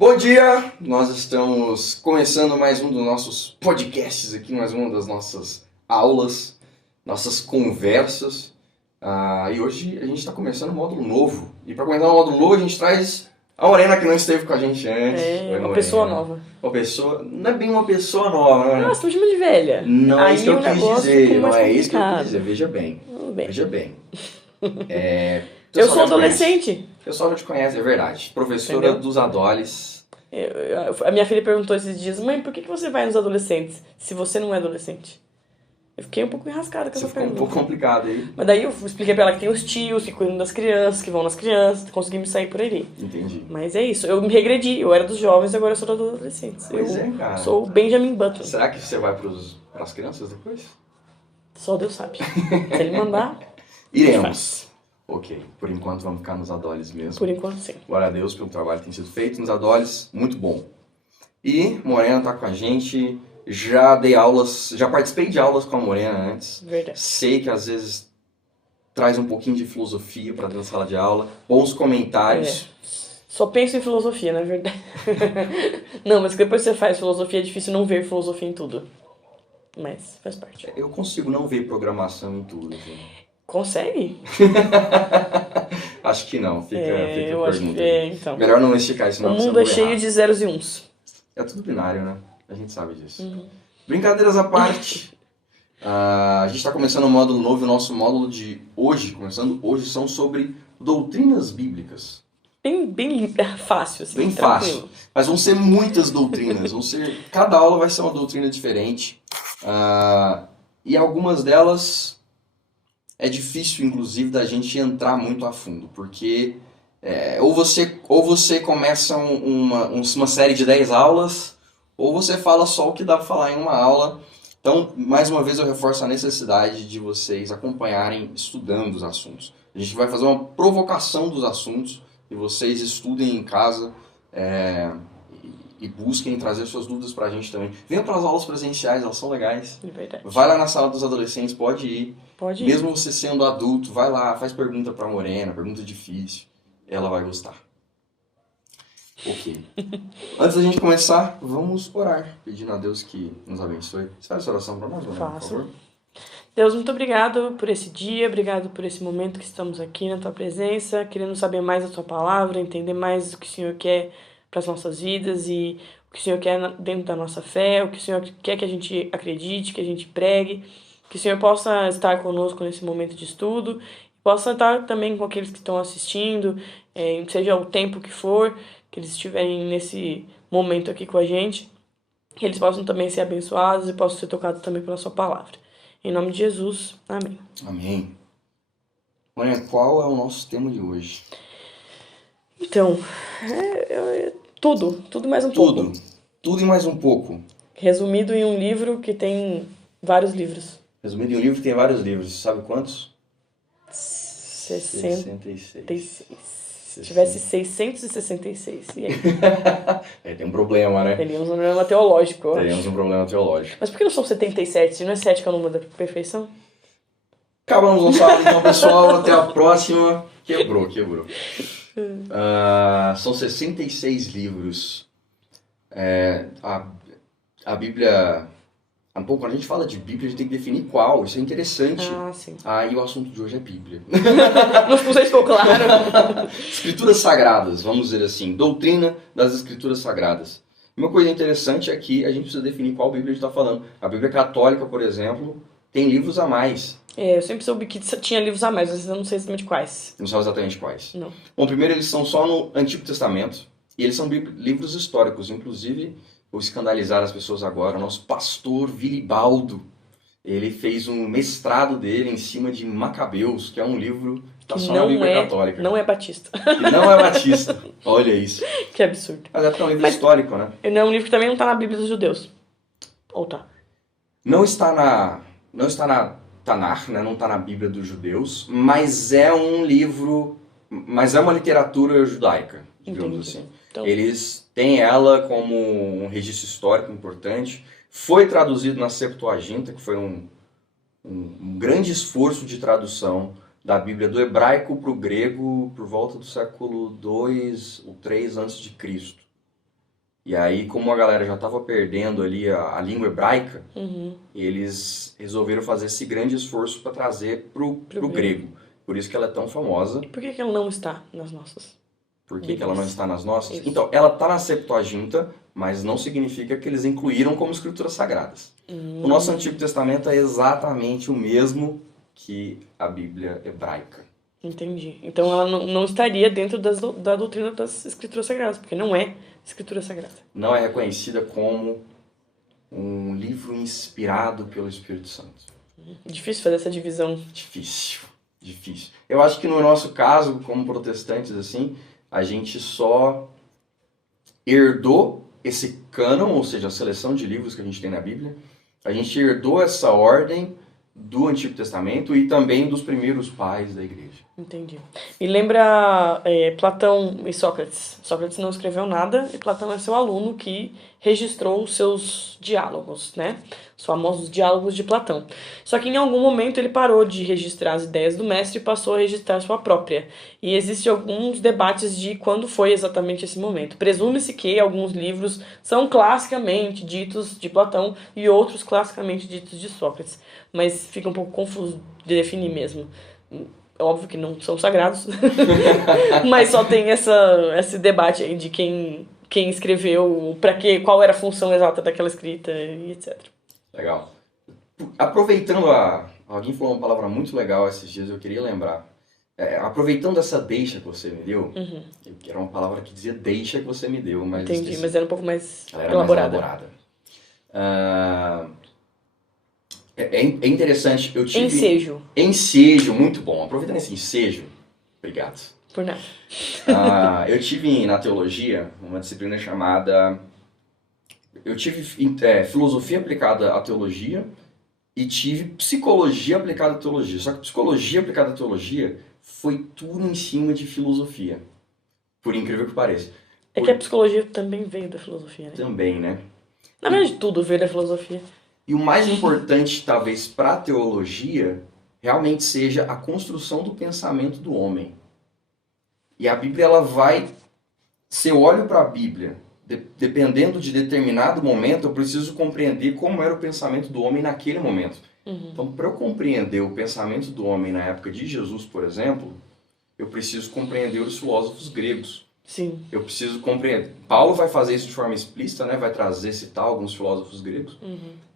Bom dia! Nós estamos começando mais um dos nossos podcasts aqui, mais uma das nossas aulas, nossas conversas. E hoje a gente está começando um módulo novo. E para começar um módulo novo, a gente traz a Morena, que não esteve com a gente antes. É, uma pessoa nova. Uma pessoa... Não é bem uma pessoa nova, né? Nossa, tu me chama de velha. Não é Aí isso que eu o quis negócio dizer, ficou não mais é isso que eu quis complicado. dizer. Veja bem, Tudo bem. veja bem. Eu Pessoal sou já te conhece. adolescente. O pessoal já te conhece, é verdade. Professora Entendeu? dos Adoles. A minha filha perguntou esses dias, mãe, por que você vai nos adolescentes se você não é adolescente? Eu fiquei um pouco enrascada com Você essa ficou um pergunta. pouco complicado aí. Mas daí eu expliquei pra ela que tem os tios que cuidam das crianças, que vão nas crianças, consegui me sair por aí. Entendi. Mas é isso, eu me regredi, eu era dos jovens, agora eu sou dos adolescentes. Pois eu é, cara. sou o Benjamin Button. Será que você vai pras crianças depois? Só Deus sabe. Se ele mandar, Iremos. Ok, por enquanto vamos ficar nos Adoles mesmo. por enquanto sim. Glória a Deus pelo trabalho que tem sido feito nos Adoles, muito bom. E Morena tá com a gente, já dei aulas, já participei de aulas com a Morena antes. Verdade. Sei que às vezes traz um pouquinho de filosofia para dentro da sala de aula, bons comentários. Só penso em filosofia, na verdade. Não, mas depois que você faz filosofia, é difícil não ver filosofia em tudo. Mas faz parte. Eu consigo não ver programação em tudo. Assim. Consegue? Acho que não, fica a eu acho pergunta. que então. Melhor não esticar isso, O não. mundo é cheio de zeros e uns. É tudo binário, né? A gente sabe disso. Brincadeiras à parte. A gente está começando um módulo novo. O nosso módulo de hoje, começando hoje, são sobre doutrinas bíblicas. Bem fácil, assim. Bem tranquilo. fácil. Mas vão ser muitas doutrinas. Cada aula vai ser uma doutrina diferente. E algumas delas é difícil, inclusive, da gente entrar muito a fundo. Porque ou você começa uma série de 10 aulas, ou você fala só o que dá para falar em uma aula. Então, mais uma vez, eu reforço a necessidade de vocês acompanharem estudando os assuntos. A gente vai fazer uma provocação dos assuntos e vocês estudem em casa e busquem trazer suas dúvidas pra gente também. Venham para as aulas presenciais, elas são legais. É verdade. Vai lá na sala dos adolescentes, pode ir. Pode ir. Mesmo você sendo adulto, vai lá, faz pergunta pra Morena, pergunta difícil. Ela vai gostar. Ok. Antes da gente começar, vamos orar, pedindo a Deus que nos abençoe. Você faz essa oração para nós, Morena, por Faço. favor? Deus, muito obrigado por esse dia, obrigado por esse momento que estamos aqui na Tua presença, querendo saber mais da Tua palavra, entender mais o que o Senhor quer para as nossas vidas e o que o Senhor quer dentro da nossa fé, o que o Senhor quer que a gente acredite, que a gente pregue, que o Senhor possa estar conosco nesse momento de estudo, possa estar também com aqueles que estão assistindo, seja o tempo que for, que eles estiverem nesse momento aqui com a gente, que eles possam também ser abençoados e possam ser tocados também pela Sua palavra. Em nome de Jesus, amém. Amém. Morena, qual é o nosso tema de hoje? Então, tudo mais um pouco. Tudo e mais um pouco. Resumido em um livro que tem vários livros. Resumido em um livro que tem vários livros. Sabe quantos? 66. Se tivesse 666, e aí? Tem um problema, né? Teríamos um problema teológico, eu Teríamos acho. um problema teológico. Mas por que não são 77? Se não é 7 que é o número da perfeição? Acabamos o sábado, então, pessoal. Até a próxima. Quebrou. São 66 livros. A Bíblia... Quando a gente fala de Bíblia, a gente tem que definir qual. Isso é interessante. Ah, sim. E o assunto de hoje é Bíblia. Não sei se ficou claro. Escrituras Sagradas, vamos dizer assim. Doutrina das Escrituras Sagradas. Uma coisa interessante é que a gente precisa definir qual Bíblia a gente está falando. A Bíblia Católica, por exemplo, tem livros a mais. Eu sempre soube que tinha livros a mais, mas eu não sei exatamente quais. Não sabe exatamente quais. Não. Bom, primeiro eles são só no Antigo Testamento. E eles são livros históricos. Inclusive, vou escandalizar as pessoas agora, o nosso pastor Vilibaldo, ele fez um mestrado dele em cima de Macabeus, que é um livro que está só na Bíblia Católica. Não é batista. Que não é batista. Olha isso. Que absurdo. Mas é porque é um livro histórico, né? É um livro que também não está na Bíblia dos judeus. Ou tá? Não está na Tanar, né? Não está na Bíblia dos judeus, mas é um livro, mas é uma literatura judaica, digamos assim. Então, Eles têm ela como um registro histórico importante. Foi traduzido na Septuaginta, que foi um grande esforço de tradução da Bíblia do hebraico para o grego por volta do século 2 ou 3 a.C. E aí, como a galera já estava perdendo ali a língua hebraica, Uhum. eles resolveram fazer esse grande esforço para trazer pro Pro grego. Por isso que ela é tão famosa. Por que ela não está nas nossas Por que que ela não Bíblias? está nas nossas? Isso. Então, ela está na Septuaginta, mas não significa que eles incluíram como escrituras sagradas. O nosso Antigo Testamento é exatamente o mesmo que a Bíblia hebraica. Entendi. Então ela não estaria dentro da doutrina das escrituras sagradas, porque não é escritura sagrada. Não é reconhecida como um livro inspirado pelo Espírito Santo. Difícil fazer essa divisão. Difícil, difícil. Eu acho que no nosso caso, como protestantes, assim, a gente só herdou esse cânon, ou seja, a seleção de livros que a gente tem na Bíblia. A gente herdou essa ordem do Antigo Testamento e também dos primeiros pais da igreja. Entendi. Me lembra Platão e Sócrates. Sócrates não escreveu nada e Platão é seu aluno que registrou os seus diálogos, né? Os famosos diálogos de Platão. Só que em algum momento ele parou de registrar as ideias do mestre e passou a registrar a sua própria. E existem alguns debates de quando foi exatamente esse momento. Presume-se que alguns livros são classicamente ditos de Platão e outros classicamente ditos de Sócrates. Mas fica um pouco confuso de definir mesmo. É óbvio que não são sagrados, mas só tem esse debate aí de quem escreveu, qual era a função exata daquela escrita e etc. Legal. Aproveitando alguém falou uma palavra muito legal esses dias, eu queria lembrar. Aproveitando essa deixa que você me deu, que era uma palavra que dizia deixa que você me deu, mas Entendi, mas era um pouco mais ela era elaborada. mais elaborada. É interessante, eu tive... Ensejo. Ensejo, muito bom. Aproveitando esse ensejo, obrigado. Por nada. Eu tive na teologia uma disciplina chamada... Eu tive filosofia aplicada à teologia e tive psicologia aplicada à teologia. Só que psicologia aplicada à teologia foi tudo em cima de filosofia. Por incrível que pareça. É que a psicologia também veio da filosofia, né? Também, né? Na verdade, tudo veio da filosofia. E o mais importante, talvez, para a teologia, realmente seja a construção do pensamento do homem. E a Bíblia, ela vai... Se eu olho para a Bíblia, dependendo de determinado momento, eu preciso compreender como era o pensamento do homem naquele momento. Então, para eu compreender o pensamento do homem na época de Jesus, por exemplo, eu preciso compreender os filósofos gregos. Sim. Eu preciso compreender. Paulo vai fazer isso de forma explícita, né? Vai citar alguns filósofos gregos.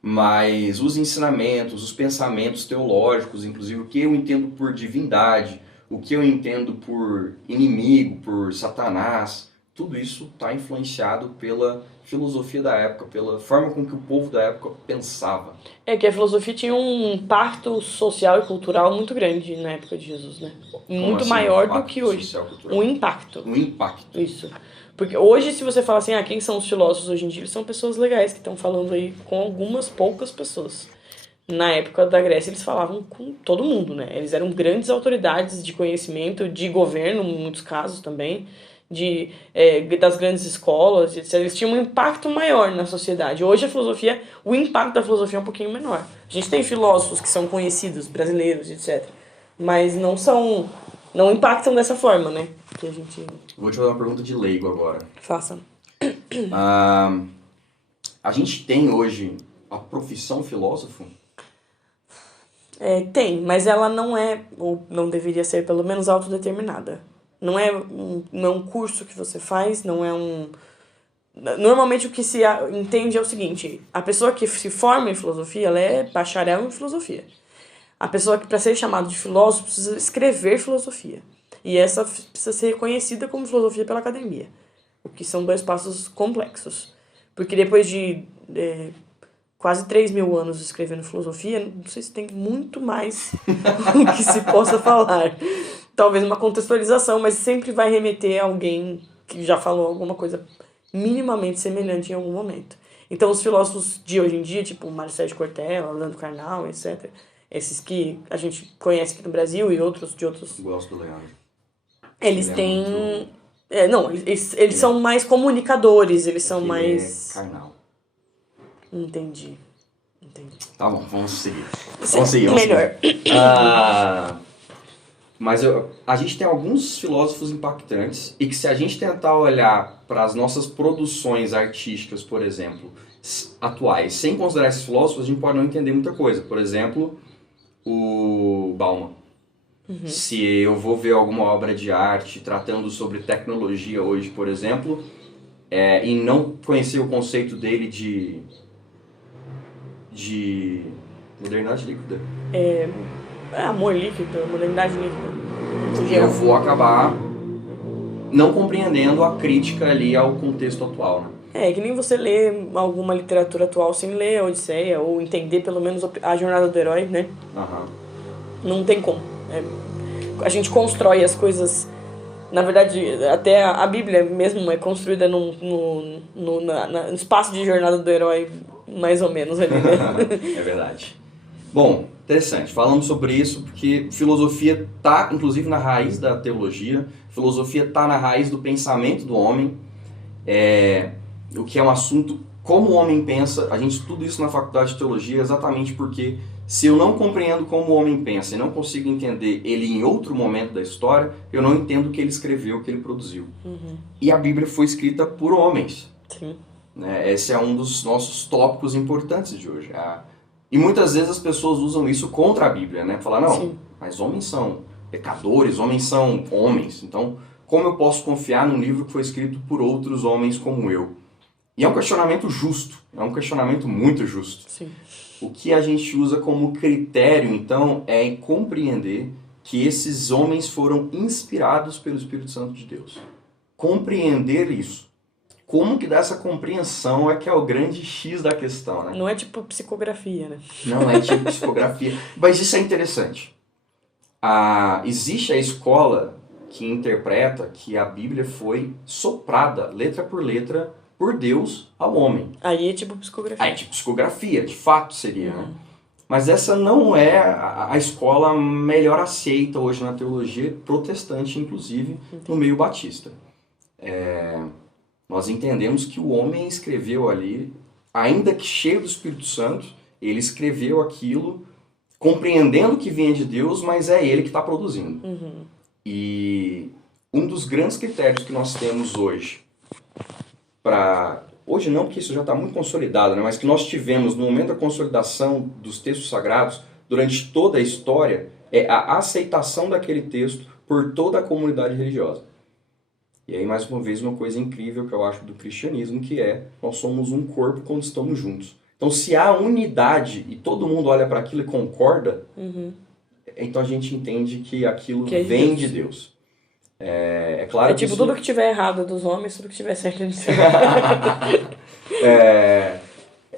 Mas os ensinamentos, os pensamentos teológicos, inclusive o que eu entendo por divindade, o que eu entendo por inimigo, por Satanás, tudo isso está influenciado pela filosofia da época, pela forma com que o povo da época pensava. É que a filosofia tinha um impacto social e cultural muito grande na época de Jesus, né? Muito assim, maior do que hoje. Social-cultural? Um impacto. Um impacto. Isso. Porque hoje, se você fala assim, quem são os filósofos hoje em dia, eles são pessoas legais que estão falando aí com algumas poucas pessoas. Na época da Grécia, eles falavam com todo mundo, né? Eles eram grandes autoridades de conhecimento, de governo, em muitos casos também, das grandes escolas, etc. Eles tinham um impacto maior na sociedade. Hoje, o impacto da filosofia é um pouquinho menor. A gente tem filósofos que são conhecidos, brasileiros, etc. Mas não impactam dessa forma, né? Que a gente... Vou te fazer uma pergunta de leigo agora. Faça. A gente tem hoje a profissão filósofo? Tem, mas ela não é, ou não deveria ser pelo menos autodeterminada. Não é um curso que você faz, não é um... Normalmente o que se entende é o seguinte, a pessoa que se forma em filosofia, ela é bacharel em filosofia. A pessoa que, para ser chamada de filósofo, precisa escrever filosofia. E essa precisa ser reconhecida como filosofia pela academia. O que são dois passos complexos. Porque depois de quase 3.000 anos escrevendo filosofia, não sei se tem muito mais o que se possa falar. Talvez uma contextualização, mas sempre vai remeter a alguém que já falou alguma coisa minimamente semelhante em algum momento. Então, os filósofos de hoje em dia, tipo Marcelo de Cortella, Orlando Carnal, etc., esses que a gente conhece aqui no Brasil e outros de outros... Gosto do Leandro. Eles têm... Eles são mais comunicadores, eles são mais... Carnal. Entendi. Tá bom, vamos seguir. Melhor. Mas a gente tem alguns filósofos impactantes e que se a gente tentar olhar para as nossas produções artísticas, por exemplo, atuais, sem considerar esses filósofos, a gente pode não entender muita coisa. Por exemplo, o Bauman. Se eu vou ver alguma obra de arte tratando sobre tecnologia hoje, por exemplo, e não conhecer o conceito dele de modernidade líquida, Amor líquido, modernidade líquida. eu vou acabar não compreendendo a crítica ali ao contexto atual, né? Que nem você lê alguma literatura atual sem ler a Odisseia, ou entender pelo menos a jornada do herói, né? Aham. Não tem como. A gente constrói as coisas. Na verdade, até a Bíblia mesmo é construída no espaço de jornada do herói, mais ou menos ali, né? É verdade. Bom, interessante. Falamos sobre isso porque filosofia está, inclusive, na raiz da teologia. Filosofia está na raiz do pensamento do homem. O que é um assunto, como o homem pensa. A gente estuda isso na faculdade de teologia exatamente porque se eu não compreendo como o homem pensa e não consigo entender ele em outro momento da história, eu não entendo o que ele escreveu, o que ele produziu. E a Bíblia foi escrita por homens. Sim. Esse é um dos nossos tópicos importantes de hoje. E muitas vezes as pessoas usam isso contra a Bíblia, né? Falar, não, Sim. mas homens são pecadores, homens são homens. Então, como eu posso confiar num livro que foi escrito por outros homens como eu? E é um questionamento justo, é um questionamento muito justo. Sim. O que a gente usa como critério, então, é compreender que esses homens foram inspirados pelo Espírito Santo de Deus. Compreender isso. Como que dessa compreensão é que é o grande X da questão, né? Não é tipo psicografia, né? Não é tipo psicografia. Mas isso é interessante. Existe a escola que interpreta que a Bíblia foi soprada, letra por letra, por Deus ao homem. Aí é tipo psicografia. Aí é tipo psicografia, de fato seria, né? Mas essa não é a escola melhor aceita hoje na teologia protestante, inclusive no meio batista. Nós entendemos que o homem escreveu ali, ainda que cheio do Espírito Santo, ele escreveu aquilo compreendendo que vinha de Deus, mas é ele que está produzindo. E um dos grandes critérios que nós temos hoje, hoje não, porque isso já está muito consolidado, né? Mas que nós tivemos no momento da consolidação dos textos sagrados, durante toda a história, é a aceitação daquele texto por toda a comunidade religiosa. E aí, mais uma vez, uma coisa incrível que eu acho do cristianismo, que nós somos um corpo quando estamos juntos. Então, se há unidade e todo mundo olha para aquilo e concorda, então a gente entende que aquilo vem de Deus. É claro que tipo, tudo que tiver errado é dos homens, tudo que tiver certo é de Deus.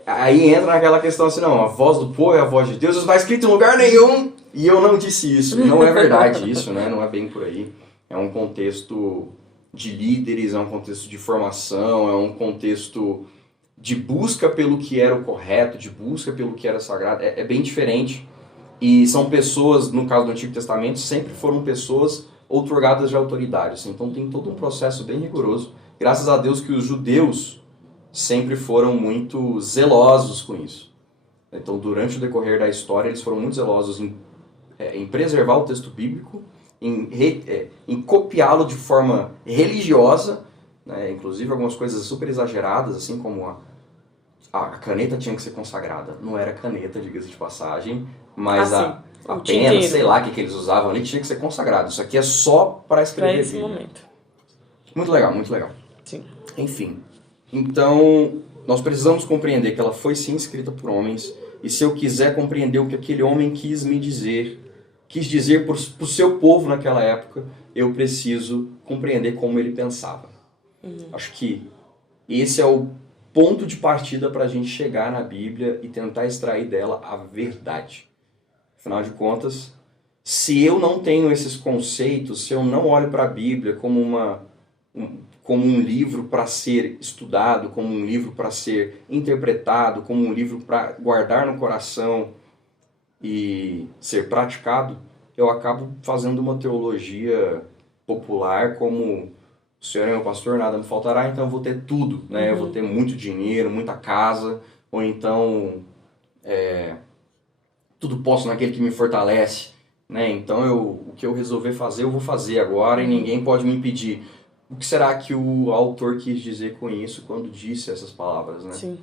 Aí entra naquela questão assim, não, a voz do povo é a voz de Deus, isso não está escrito em lugar nenhum, e eu não disse isso. Não é verdade isso, né? Não é bem por aí. É um contexto de líderes, é um contexto de formação, é um contexto de busca pelo que era o correto, de busca pelo que era sagrado. É bem diferente. E são pessoas, no caso do Antigo Testamento, sempre foram pessoas outorgadas de autoridade. Assim. Então tem todo um processo bem rigoroso. Graças a Deus que os judeus sempre foram muito zelosos com isso. Então, durante o decorrer da história, eles foram muito zelosos em preservar o texto bíblico, em copiá-lo de forma religiosa, né? Inclusive algumas coisas super exageradas, assim como a caneta tinha que ser consagrada. Não era caneta, diga-se de passagem, mas a pena, sei lá o que eles usavam ali, tinha que ser consagrado. Isso aqui é só para escrever. Para esse momento. Muito legal, muito legal. Sim. Enfim, então nós precisamos compreender que ela foi sim escrita por homens, e se eu quiser compreender o que aquele homem quis dizer para o seu povo naquela época, eu preciso compreender como ele pensava. Acho que esse é o ponto de partida para a gente chegar na Bíblia e tentar extrair dela a verdade. Afinal de contas, se eu não tenho esses conceitos, se eu não olho para a Bíblia como um livro para ser estudado, como um livro para ser interpretado, como um livro para guardar no coração e ser praticado, eu acabo fazendo uma teologia popular como o Senhor é meu pastor, nada me faltará, então eu vou ter tudo, né? Eu vou ter muito dinheiro, muita casa, ou então tudo posso naquele que me fortalece. né? Então o que eu resolver fazer, eu vou fazer agora e ninguém pode me impedir. O que será que o autor quis dizer com isso quando disse essas palavras, né? Sim.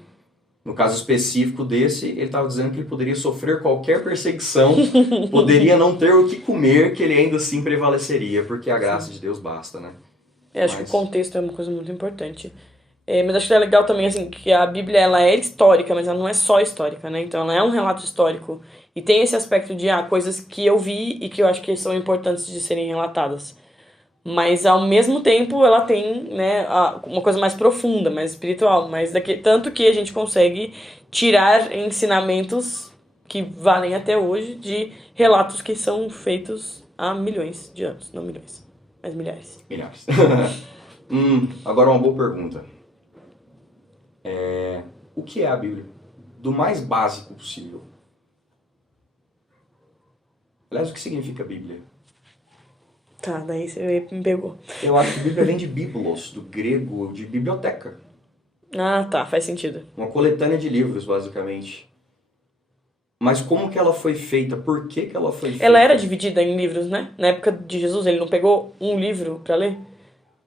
No caso específico desse, ele estava dizendo que ele poderia sofrer qualquer perseguição, poderia não ter o que comer, que ele ainda assim prevaleceria, porque a graça de Deus basta, né? Eu acho que o contexto é uma coisa muito importante. Mas acho que é legal também, assim, que a Bíblia, ela é histórica, mas ela não é só histórica, né? Então, ela é um relato histórico. E tem esse aspecto de, coisas que eu vi e que eu acho que são importantes de serem relatadas. Mas, ao mesmo tempo, ela tem, né, uma coisa mais profunda, mais espiritual. Tanto que a gente consegue tirar ensinamentos que valem até hoje de relatos que são feitos há milhões de anos. Não milhões, mas milhares. Milhares. Agora uma boa pergunta. O que é a Bíblia? Do mais básico possível. Aliás, o que significa Bíblia? Tá, daí você me pegou. Eu acho que Bíblia vem de biblos, do grego, de biblioteca. Ah, tá, faz sentido. Uma coletânea de livros, basicamente. Mas como que ela foi feita? Por que que ela foi feita? Ela era dividida em livros, né? Na época de Jesus, ele não pegou um livro pra ler?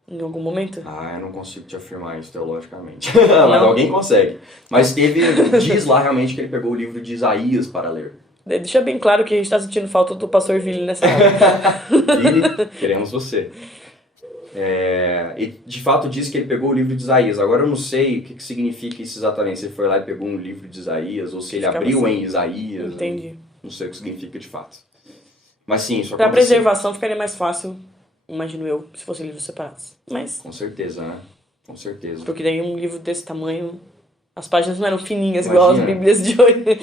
Em algum momento? Eu não consigo te afirmar isso teologicamente. Mas alguém consegue. Mas diz lá realmente que ele pegou o livro de Isaías para ler. Deixa bem claro que a gente tá sentindo falta do pastor Vili nessa hora. Vili, queremos você. E de fato diz que ele pegou o livro de Isaías. Agora eu não sei o que significa isso exatamente. Se ele foi lá e pegou um livro de Isaías, ou se ele abriu em Isaías. Entendi. Não sei o que significa de fato. Mas sim, isso Pra aconteceu. preservação ficaria mais fácil, imagino eu, se fossem livros separados. Mas, Com certeza, né? Com certeza. porque daí um livro desse tamanho, as páginas não eram fininhas igual as bíblias de hoje.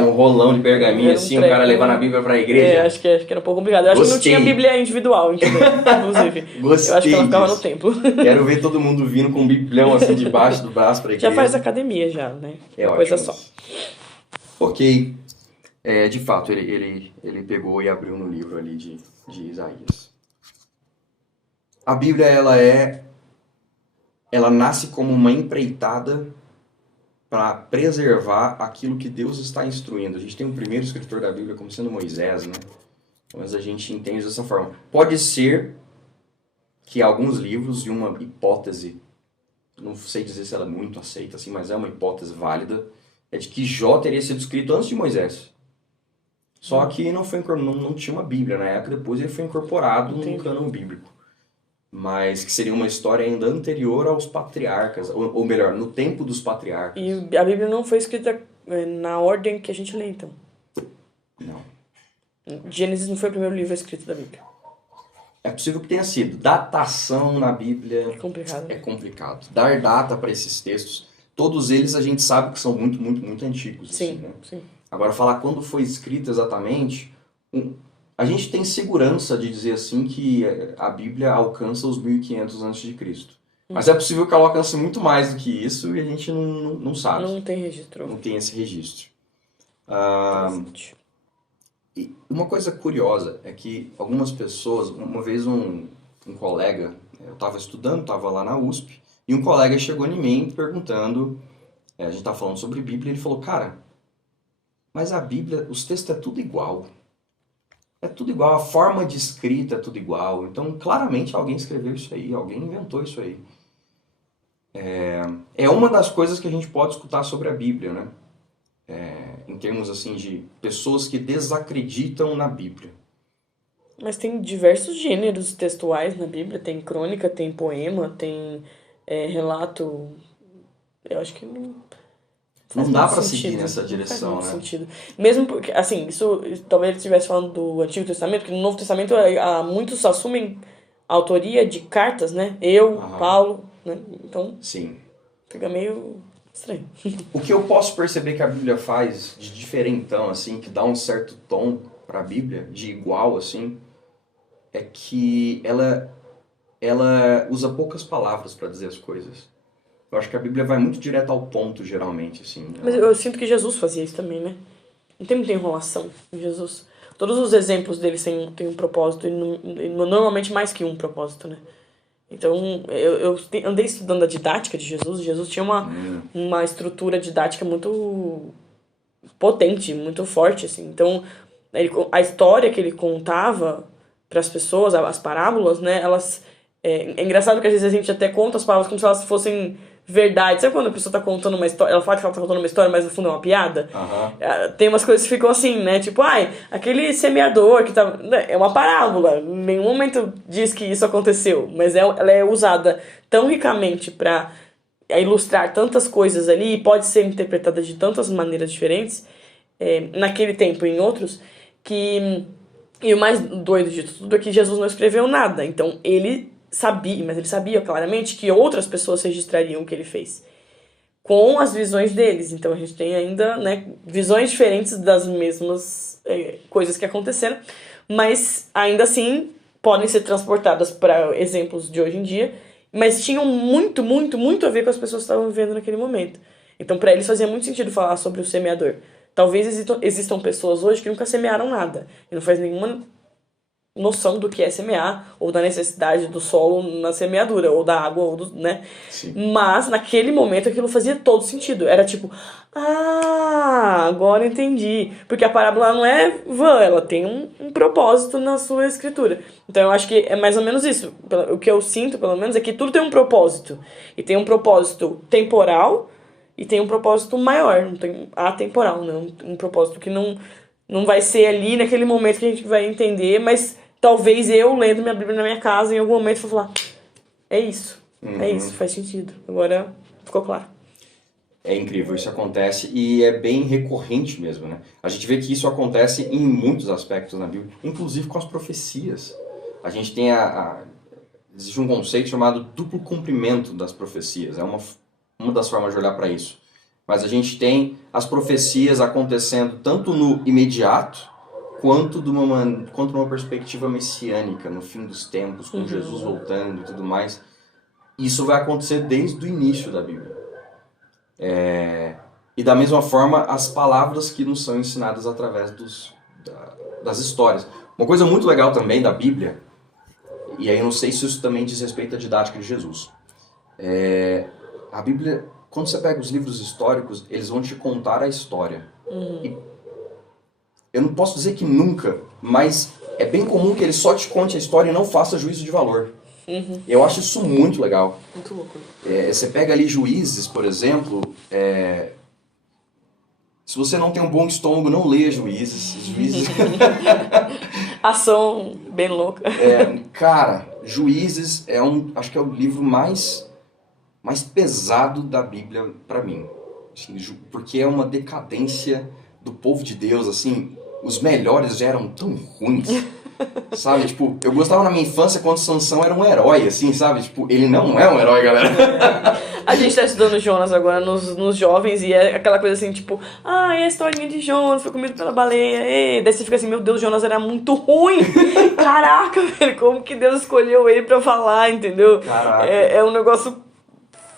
Um rolão de pergaminho assim, o cara levar na Bíblia pra igreja. Acho que era um pouco complicado. Eu acho que não tinha Bíblia individual, inclusive. Gostei Eu acho que ela ficava disso. no templo. Quero ver todo mundo vindo com um biblião assim debaixo do braço pra igreja. Já faz academia já, né? É uma coisa ótimo. só. Ok. De fato, ele pegou e abriu no livro ali de Isaías. A Bíblia, ela nasce como uma empreitada para preservar aquilo que Deus está instruindo. A gente tem o primeiro escritor da Bíblia como sendo Moisés, né? Mas a gente entende dessa forma. Pode ser que alguns livros, e uma hipótese, não sei dizer se ela é muito aceita, assim, mas é uma hipótese válida, é de que Jó teria sido escrito antes de Moisés. Só que não tinha uma Bíblia na época, depois ele foi incorporado no cânon bíblico. Mas que seria uma história ainda anterior aos patriarcas, ou melhor, no tempo dos patriarcas. E a Bíblia não foi escrita na ordem que a gente lê, então? Não. Gênesis não foi o primeiro livro escrito da Bíblia. É possível que tenha sido. Datação na Bíblia É complicado. Dar data para esses textos, todos eles a gente sabe que são muito, muito, muito antigos. Sim, assim, né? sim. Agora, falar quando foi escrito exatamente... A gente tem segurança de dizer assim que a Bíblia alcança os 1500 a.C. Mas é possível que ela alcance muito mais do que isso e a gente não sabe. Não tem registro. Não tem esse registro. E uma coisa curiosa é que algumas pessoas... Uma vez um colega... Eu estava estudando, estava lá na USP, e um colega chegou em mim perguntando... A gente estava falando sobre Bíblia e ele falou, cara, mas a Bíblia, os textos é tudo igual. É tudo igual, a forma de escrita é tudo igual. Então, claramente, alguém escreveu isso aí, alguém inventou isso aí. É uma das coisas que a gente pode escutar sobre a Bíblia, né? Em termos, assim, de pessoas que desacreditam na Bíblia. Mas tem diversos gêneros textuais na Bíblia. Tem crônica, tem poema, tem relato... Eu acho que não dá pra seguir nessa direção, faz muito né? sentido. Mesmo porque, assim, isso talvez ele estivesse falando do Antigo Testamento, porque no Novo Testamento muitos assumem a autoria de cartas, né? Paulo, né? Então, sim, fica meio estranho. O que eu posso perceber que a Bíblia faz de diferentão, assim, que dá um certo tom pra Bíblia, de igual, assim, é que ela usa poucas palavras pra dizer as coisas. Eu acho que a Bíblia vai muito direto ao ponto, geralmente, assim. Mas eu sinto que Jesus fazia isso também, né? Não tem muita enrolação em Jesus. Todos os exemplos dele têm um propósito, e normalmente mais que um propósito, né? Então, eu andei estudando a didática de Jesus, e Jesus tinha uma estrutura didática muito potente, muito forte, assim. Então, a história que ele contava para as pessoas, as parábolas, né, elas... É engraçado que às vezes a gente até conta as parábolas como se elas fossem verdade. Sabe quando a pessoa tá contando uma história, ela fala que ela tá contando uma história, mas no fundo é uma piada? Tem umas coisas que ficam assim, né? Tipo, aquele semeador que tá... É uma parábola. Em nenhum momento diz que isso aconteceu. Mas ela é usada tão ricamente pra ilustrar tantas coisas ali e pode ser interpretada de tantas maneiras diferentes, naquele tempo e em outros, que... E o mais doido de tudo é que Jesus não escreveu nada. Então ele sabia claramente que outras pessoas registrariam o que ele fez, com as visões deles. Então a gente tem ainda, né, visões diferentes das mesmas coisas que aconteceram, mas ainda assim podem ser transportadas para exemplos de hoje em dia, mas tinham muito, muito, muito a ver com as pessoas que estavam vivendo naquele momento. Então para eles fazia muito sentido falar sobre o semeador. Talvez existam pessoas hoje que nunca semearam nada, e não faz nenhuma noção do que é semear, ou da necessidade do solo na semeadura, ou da água, ou né? Sim. Mas naquele momento aquilo fazia todo sentido. Era tipo, agora entendi. Porque a parábola não é vã, ela tem um propósito na sua escritura. Então eu acho que é mais ou menos isso. O que eu sinto, pelo menos, é que tudo tem um propósito. E tem um propósito temporal e tem um propósito maior. Não tem atemporal, né? Um propósito que não vai ser ali naquele momento que a gente vai entender, mas talvez eu, lendo minha Bíblia na minha casa, em algum momento vou falar, é isso, faz sentido. Agora ficou claro. É incrível, isso acontece e é bem recorrente mesmo, né? A gente vê que isso acontece em muitos aspectos na Bíblia, inclusive com as profecias. A gente tem existe um conceito chamado duplo cumprimento das profecias, é uma das formas de olhar para isso. Mas a gente tem as profecias acontecendo tanto no imediato, quanto numa perspectiva messiânica, no fim dos tempos, com Jesus voltando e tudo mais. Isso vai acontecer desde o início da Bíblia. E da mesma forma, as palavras que nos são ensinadas através das histórias. Uma coisa muito legal também da Bíblia, e aí eu não sei se isso também diz respeito à didática de Jesus. A Bíblia, quando você pega os livros históricos, eles vão te contar a história. E eu não posso dizer que nunca, mas é bem comum que ele só te conte a história e não faça juízo de valor. Eu acho isso muito legal. Muito louco. Você pega ali Juízes, por exemplo, se você não tem um bom estômago, não leia Juízes. Ação bem louca. Cara, Juízes acho que é o livro mais pesado da Bíblia pra mim. Assim, porque é uma decadência do povo de Deus, assim, os melhores já eram tão ruins, sabe? Tipo, eu gostava na minha infância quando Sansão era um herói, assim, sabe? Tipo, ele não é um herói, galera. A gente tá estudando Jonas agora nos jovens e é aquela coisa assim, tipo, é a historinha de Jonas, foi comido pela baleia, daí você fica assim, meu Deus, Jonas era muito ruim. Caraca, velho, como que Deus escolheu ele pra falar, entendeu? Caraca. É um negócio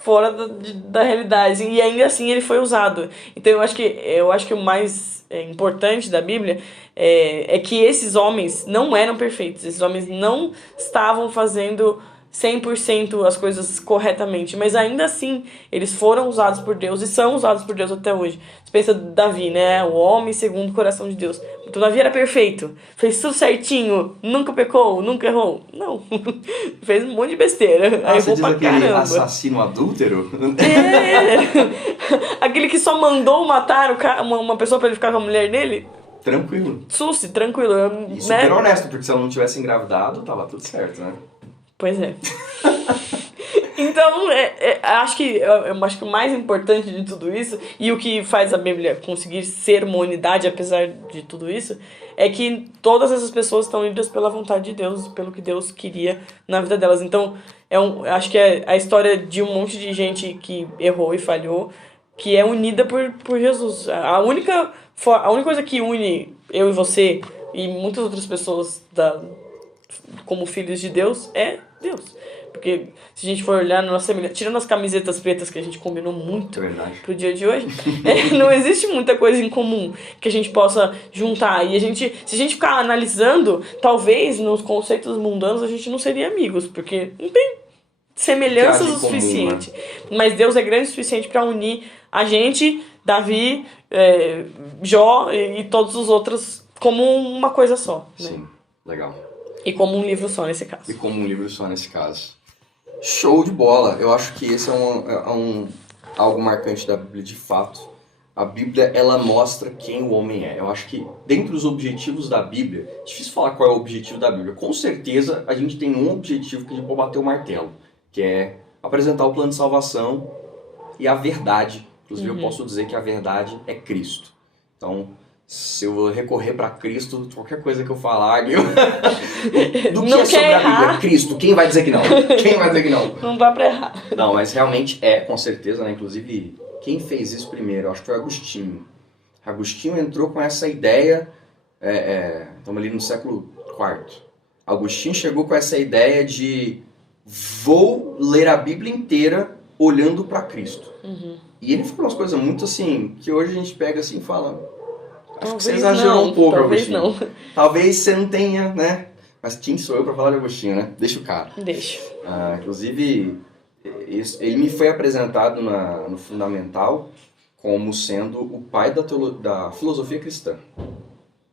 fora da realidade, e ainda assim ele foi usado. Então eu acho que o mais importante da Bíblia é que esses homens não eram perfeitos, esses homens não estavam fazendo 100% as coisas corretamente, mas ainda assim eles foram usados por Deus e são usados por Deus até hoje. Você pensa Davi, né? O homem segundo o coração de Deus. Então Davi era perfeito, fez tudo certinho, nunca pecou, nunca errou. Não, fez um monte de besteira. Aí você errou diz pra aquele caramba. assassino adúltero? Aquele que só mandou matar uma pessoa pra ele ficar com a mulher dele. Tranquilo. Susse, tranquilo. E super honesto, porque se ela não tivesse engravidado, tava tudo certo, né? Pois é. Então, eu acho que o mais importante de tudo isso, e o que faz a Bíblia conseguir ser uma unidade apesar de tudo isso, é que todas essas pessoas estão unidas pela vontade de Deus, pelo que Deus queria na vida delas. Então, acho que é a história de um monte de gente que errou e falhou, que é unida por Jesus. A única coisa que une eu e você e muitas outras pessoas como filhos de Deus é Deus. Porque se a gente for olhar na nossa semelhança, tirando as camisetas pretas que a gente combinou muito pro dia de hoje, não existe muita coisa em comum que a gente possa juntar. E se a gente ficar analisando, talvez nos conceitos mundanos a gente não seria amigos, porque não tem semelhanças o suficiente. Comum, né? Mas Deus é grande o suficiente para unir a gente, Davi, Jó e todos os outros como uma coisa só, né? Sim, legal. E como um livro só nesse caso. E como um livro só nesse caso. Show de bola! Eu acho que esse é algo marcante da Bíblia de fato. A Bíblia, ela mostra quem o homem é. Eu acho que, dentre os objetivos da Bíblia, é difícil falar qual é o objetivo da Bíblia. Com certeza, a gente tem um objetivo que a gente pode bater o martelo, que é apresentar o plano de salvação e a verdade. Inclusive, eu posso dizer que a verdade é Cristo. Então, se eu recorrer para Cristo, qualquer coisa que eu falar, do que Não é sobre quer a Bíblia? errar. Cristo, quem vai dizer que não? Quem vai dizer que não? Não dá pra errar. Não, mas realmente é, com certeza, né? Inclusive, quem fez isso primeiro? Eu acho que foi Agostinho. Agostinho entrou com essa ideia, estamos ali no século IV. Agostinho chegou com essa ideia de vou ler a Bíblia inteira olhando para Cristo. E ele falou umas coisas muito assim, que hoje a gente pega assim e fala, acho que você exagerou um pouco, talvez Agostinho. não. Talvez você não tenha, né? Mas quem sou eu para falar de Agostinho, né? Deixa o cara. Deixa. Inclusive, ele me foi apresentado no Fundamental como sendo o pai da filosofia cristã.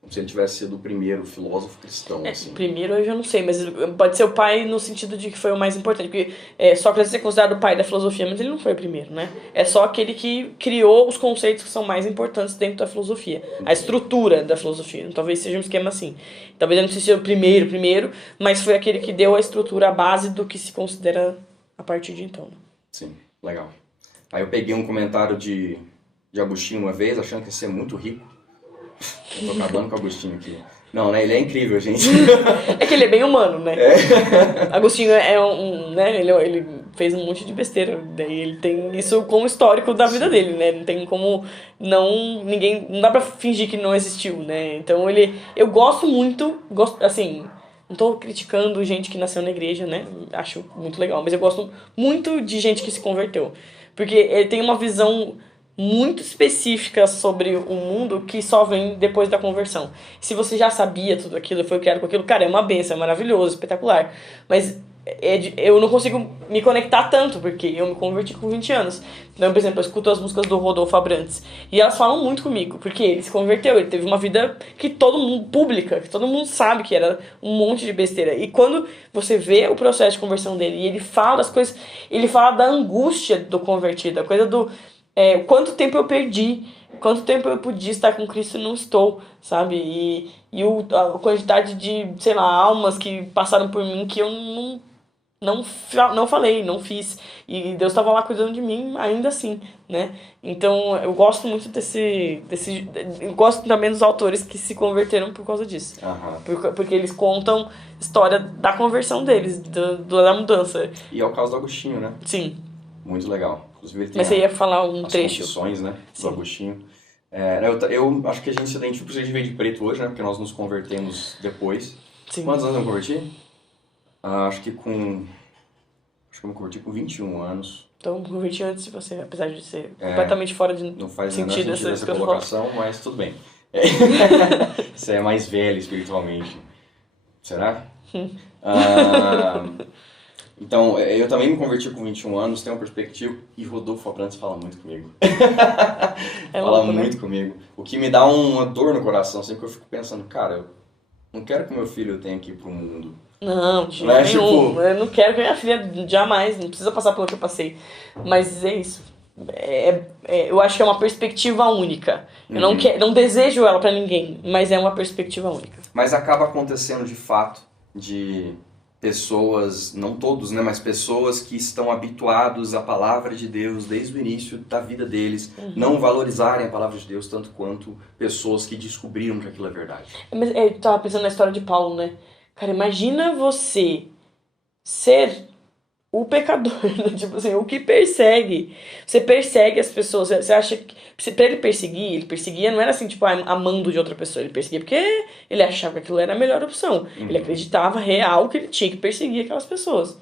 Como se ele tivesse sido o primeiro filósofo cristão. Assim. Primeiro eu já não sei, mas pode ser o pai no sentido de que foi o mais importante. Porque Sócrates é considerado o pai da filosofia, mas ele não foi o primeiro, né? É só aquele que criou os conceitos que são mais importantes dentro da filosofia. A estrutura da filosofia. Talvez seja um esquema assim. Talvez eu não sei se é o primeiro, mas foi aquele que deu a estrutura, a base do que se considera a partir de então. Né? Sim, legal. Aí eu peguei um comentário de Agostinho uma vez, achando que ia ser muito rico. Eu tô acabando com o Agostinho aqui. Não, né? Ele é incrível, gente. É que ele é bem humano, né? Agostinho né? Ele fez um monte de besteira. Daí ele tem isso como histórico da vida dele, né? Não tem como não dá pra fingir que não existiu, né? Então eu gosto muito, assim, não tô criticando gente que nasceu na igreja, né? Acho muito legal, mas eu gosto muito de gente que se converteu. Porque ele tem uma visão muito específica sobre o mundo que só vem depois da conversão. Se você já sabia tudo aquilo, foi criado com aquilo, cara, é uma benção, é maravilhoso, espetacular. Mas eu não consigo me conectar tanto, porque eu me converti com 20 anos. Então, por exemplo, eu escuto as músicas do Rodolfo Abrantes, e elas falam muito comigo, porque ele se converteu, ele teve uma vida que todo mundo, pública, que todo mundo sabe que era um monte de besteira. E quando você vê o processo de conversão dele, e ele fala das coisas, ele fala da angústia do convertido, a coisa do quanto tempo eu perdi, quanto tempo eu podia estar com Cristo e não estou, sabe? E a quantidade de, sei lá, almas que passaram por mim que eu não falei, não fiz. E Deus estava lá cuidando de mim ainda assim, né? Então eu gosto muito eu gosto também dos autores que se converteram por causa disso. Porque eles contam história da conversão deles, da mudança. E é o caso do Agostinho, né? Sim. Muito legal. Inclusive, ele tem Mas você ia falar um trecho. As confissões, né, do Agostinho. Eu acho que a gente se identifica, porque a gente veio de preto hoje, né? Porque nós nos convertemos depois. Sim. Quantos anos eu me converti? Acho que eu me converti com 21 anos. Então, eu me converti antes de você, apesar de ser completamente fora de não faz sentido essa colocação, mas tudo bem. Você é mais velho espiritualmente. Será? Então, eu também me converti com 21 anos, tenho uma perspectiva, e Rodolfo Abrantes fala muito comigo. Fala muito comigo. O que me dá uma dor no coração, sempre que eu fico pensando, cara, eu não quero que meu filho tenha que ir pro mundo. Não, de jeito nenhum. Eu não quero que minha filha jamais, não precisa passar pelo que eu passei. Mas é isso. Eu acho que é uma perspectiva única. Eu não desejo ela pra ninguém, mas é uma perspectiva única. Mas acaba acontecendo de fato de pessoas, não todos, né, mas pessoas que estão habituados à palavra de Deus desde o início da vida deles, não valorizarem a palavra de Deus tanto quanto pessoas que descobriram que aquilo é verdade. Mas eu tava pensando na história de Paulo, né? Cara, imagina você ser o pecador, né? Tipo assim, o que persegue. Você persegue as pessoas. Você acha que pra ele perseguia, não era assim, tipo, amando de outra pessoa. Ele perseguia porque ele achava que aquilo era a melhor opção. Ele acreditava real que ele tinha que perseguir aquelas pessoas.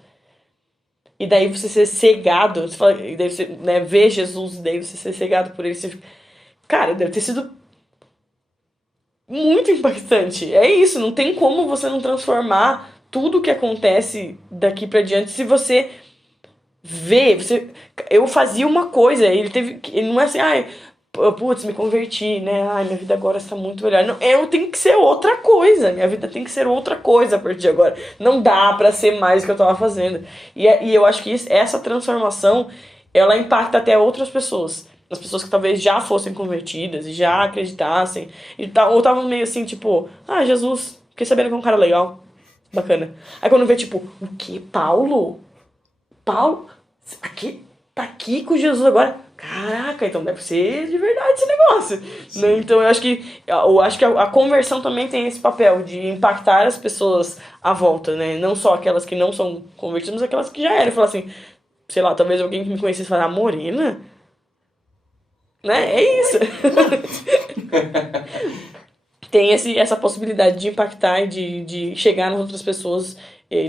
E daí você ser cegado, e daí você, né, ver Jesus, e daí você ser cegado por ele. Cara, deve ter sido muito impactante. É isso, não tem como você não transformar tudo que acontece daqui pra diante se você vê. Eu fazia uma coisa, ele não é assim, putz, me converti, né? Ai, minha vida agora está muito melhor. Não, eu tenho que ser outra coisa. Minha vida tem que ser outra coisa a partir de agora. Não dá pra ser mais do que eu tava fazendo. E eu acho que essa transformação, ela impacta até outras pessoas. As pessoas que talvez já fossem convertidas e já acreditassem. Ou estavam meio assim, tipo, ah, Jesus, fiquei sabendo que é um cara legal. Bacana. Aí quando vê, tipo, o que? Paulo? Paulo? Aqui? Tá aqui com Jesus agora? Caraca, então deve ser de verdade esse negócio. Né? Então eu acho que a conversão também tem esse papel de impactar as pessoas à volta, né? Não só aquelas que não são convertidas, mas aquelas que já eram. Falar assim, sei lá, talvez alguém que me conhecesse falar, Morena? Né? É isso. Tem essa possibilidade de impactar e de chegar nas outras pessoas,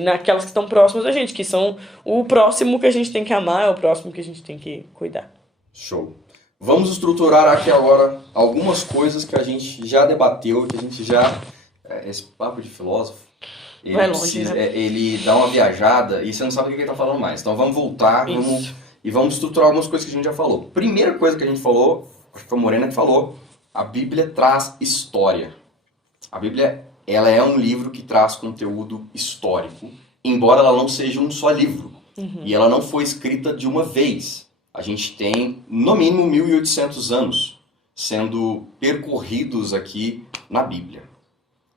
naquelas que estão próximas da gente, que são o próximo que a gente tem que amar, é o próximo que a gente tem que cuidar. Show. Vamos estruturar aqui agora algumas coisas que a gente já debateu, que a gente já... Esse papo de filósofo, ele Vai longe, né? ele dá uma viajada e você não sabe o que ele está falando mais. Então vamos voltar e vamos estruturar algumas coisas que a gente já falou. Primeira coisa que a gente falou, acho que foi a Morena que falou, a Bíblia traz história. A Bíblia, ela é um livro que traz conteúdo histórico, embora ela não seja um só livro. E ela não foi escrita de uma vez. A gente tem, no mínimo, 1.800 anos sendo percorridos aqui na Bíblia.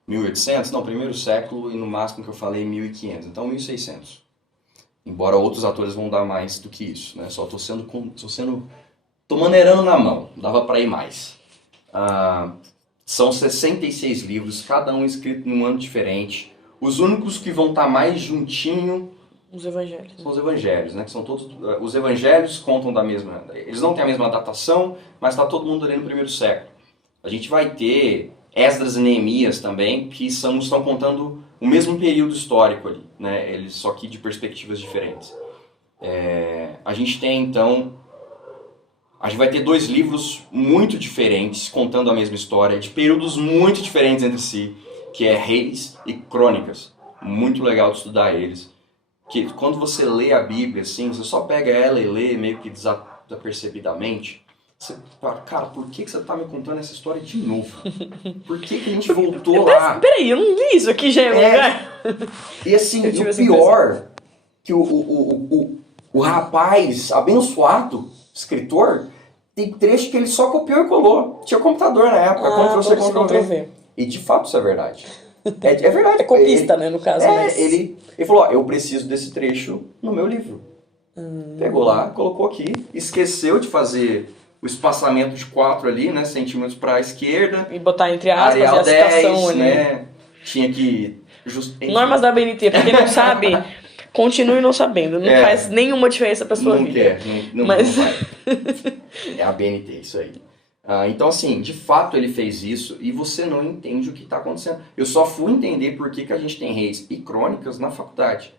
1.800? Não, primeiro século e no máximo que eu falei 1.500. Então 1.600. Embora outros atores vão dar mais do que isso, né? Só tô maneirando na mão. Dava para ir mais. São 66 livros, cada um escrito num ano diferente. Os únicos que vão estar mais juntinho Os evangelhos. são os evangelhos, né? Que são todos, os evangelhos contam da mesma... Eles não têm a mesma datação, mas está todo mundo ali no primeiro século. A gente vai ter Esdras e Neemias também, que estão contando o mesmo período histórico ali, né? Eles, só que de perspectivas diferentes. A gente tem, então... A gente vai ter 2 livros muito diferentes, contando a mesma história, de períodos muito diferentes entre si, que é Reis e Crônicas. Muito legal de estudar eles. Que quando você lê a Bíblia, assim, você só pega ela e lê meio que desapercebidamente, você fala, cara, por que você tá me contando essa história de novo? Por que a gente voltou lá? Peraí, eu não li isso aqui já em algum lugar. E assim, o pior, que o rapaz abençoado, escritor, tem trecho que ele só copiou e colou. Tinha computador na época, Ctrl+C, e de fato isso é verdade. É verdade. É copista, né, no caso. Mas... Ele falou, eu preciso desse trecho no meu livro. Pegou lá, colocou aqui, esqueceu de fazer o espaçamento de 4 ali, né, centímetros para a esquerda. E botar entre aspas Arial e a citação 10, ali. Né, tinha que... Normas da BNT, pra quem não sabe, continue não sabendo. Não faz nenhuma diferença pra sua vida. Não vai. É a BNT, isso aí. Então, assim, de fato ele fez isso e você não entende o que está acontecendo. Eu só fui entender por que a gente tem Reis e Crônicas na faculdade.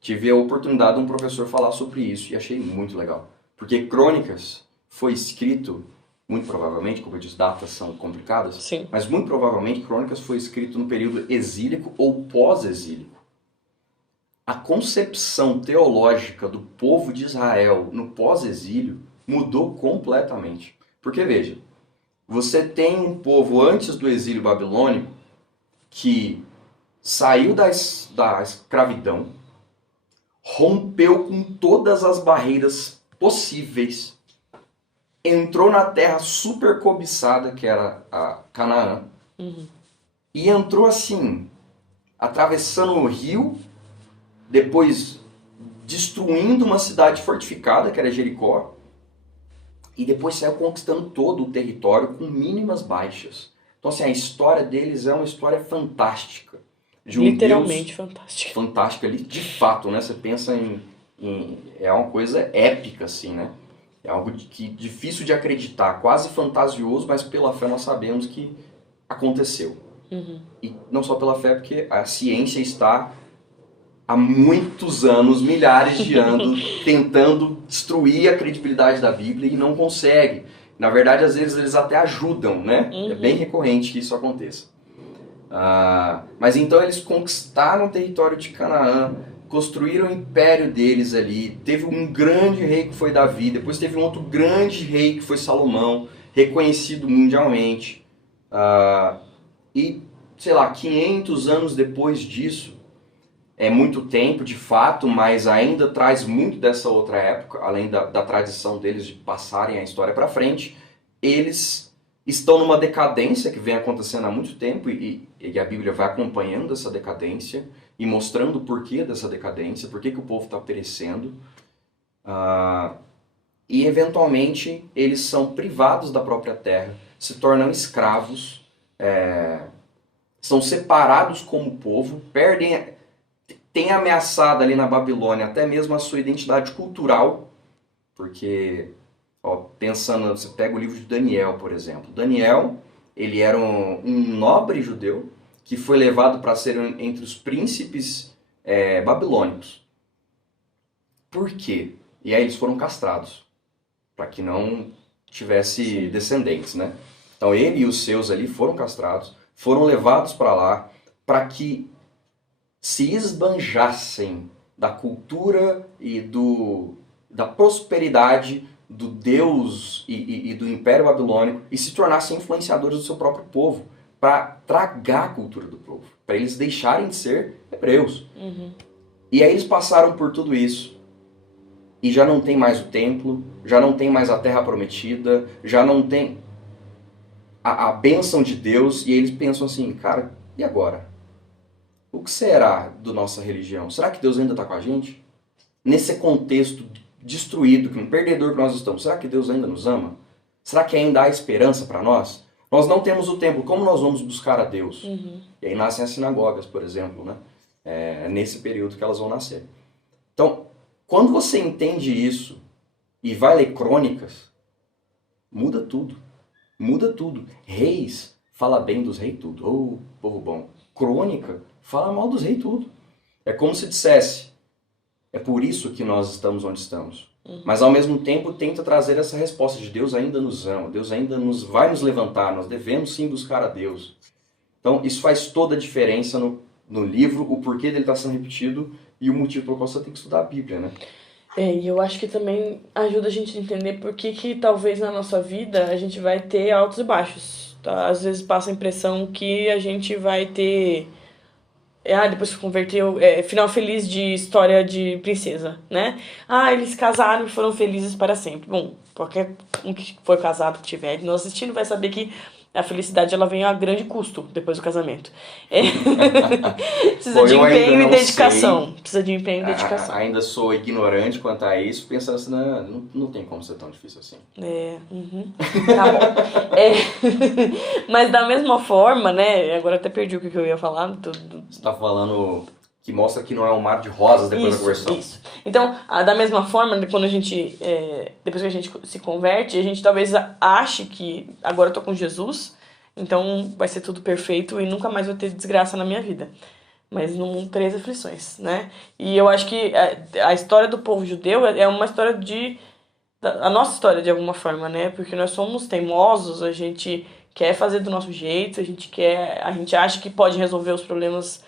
Tive a oportunidade de um professor falar sobre isso e achei muito legal. Porque Crônicas foi escrito, muito provavelmente, como eu disse, datas são complicadas, Sim. Mas muito provavelmente Crônicas foi escrito no período exílico ou pós-exílico. A concepção teológica do povo de Israel no pós-exílio mudou completamente. Porque, veja, você tem um povo antes do exílio babilônico que saiu da escravidão, rompeu com todas as barreiras possíveis, entrou na terra super cobiçada, que era a Canaã, e entrou assim, atravessando o rio, depois destruindo uma cidade fortificada, que era Jericó, e depois saiu conquistando todo o território com mínimas baixas. Então, assim, a história deles é uma história fantástica. De um Literalmente Deus fantástica. Fantástica ali, de fato, né? Você pensa é uma coisa épica, assim, né? É algo difícil de acreditar, quase fantasioso, mas pela fé nós sabemos que aconteceu. E não só pela fé, porque a ciência está há muitos anos, milhares de anos, tentando destruir a credibilidade da Bíblia e não consegue. Na verdade, às vezes eles até ajudam, né? É bem recorrente que isso aconteça. Mas então eles conquistaram o território de Canaã, construíram o império deles ali, teve um grande rei que foi Davi, depois teve um outro grande rei que foi Salomão, reconhecido mundialmente. E, sei lá, 500 anos depois disso, é muito tempo de fato, mas ainda traz muito dessa outra época, além da tradição deles de passarem a história para frente. Eles estão numa decadência que vem acontecendo há muito tempo e a Bíblia vai acompanhando essa decadência e mostrando o porquê dessa decadência, por que o povo está perecendo. E eventualmente eles são privados da própria terra, se tornam escravos, são separados como povo, tem ameaçado ali na Babilônia até mesmo a sua identidade cultural, porque, pensando, você pega o livro de Daniel, por exemplo. Daniel, ele era um nobre judeu que foi levado para ser entre os príncipes babilônicos. Por quê? E aí eles foram castrados, para que não tivesse descendentes, né? Então ele e os seus ali foram castrados, foram levados para lá, para que se esbanjassem da cultura e da prosperidade do Deus e do Império Babilônico e se tornassem influenciadores do seu próprio povo, para tragar a cultura do povo, para eles deixarem de ser hebreus. E aí eles passaram por tudo isso e já não tem mais o templo, já não tem mais a terra prometida, já não tem a bênção de Deus, e eles pensam assim, cara, e agora? O que será da nossa religião? Será que Deus ainda está com a gente? Nesse contexto destruído, que um perdedor que nós estamos, será que Deus ainda nos ama? Será que ainda há esperança para nós? Nós não temos o templo, como nós vamos buscar a Deus? E aí nascem as sinagogas, por exemplo, né? É nesse período que elas vão nascer. Então, quando você entende isso e vai ler crônicas, muda tudo. Muda tudo. Reis, fala bem dos reis tudo. Oh, povo bom. Crônica, fala mal dos reis tudo. É como se dissesse, é por isso que nós estamos onde estamos. Mas ao mesmo tempo tenta trazer essa resposta de Deus ainda nos ama, Deus ainda vai nos levantar, nós devemos sim buscar a Deus. Então isso faz toda a diferença no livro, o porquê dele está sendo repetido e o motivo pelo qual você tem que estudar a Bíblia, né? E eu acho que também ajuda a gente a entender por que talvez na nossa vida a gente vai ter altos e baixos. Tá? Às vezes passa a impressão que a gente vai ter... depois que converteu, final feliz de história de princesa, né? Eles casaram e foram felizes para sempre. Bom, qualquer um que for casado que tiver nos assistindo vai saber que a felicidade ela vem a grande custo depois do casamento. Precisa de empenho e dedicação. Precisa de empenho e dedicação. Ainda sou ignorante quanto a isso, pensando assim, não tem como ser tão difícil assim. Tá bom. Mas da mesma forma, né? Agora até perdi o que eu ia falar. Você tá falando que mostra que não é um mar de rosas depois da conversão. Isso. Então, da mesma forma, quando a gente, depois que a gente se converte, a gente talvez ache que agora eu tô com Jesus, então vai ser tudo perfeito e nunca mais vou ter desgraça na minha vida. Mas não 3 aflições, né? E eu acho que a história do povo judeu é uma história a nossa história de alguma forma, né? Porque nós somos teimosos, a gente quer fazer do nosso jeito, a gente acha que pode resolver os problemas.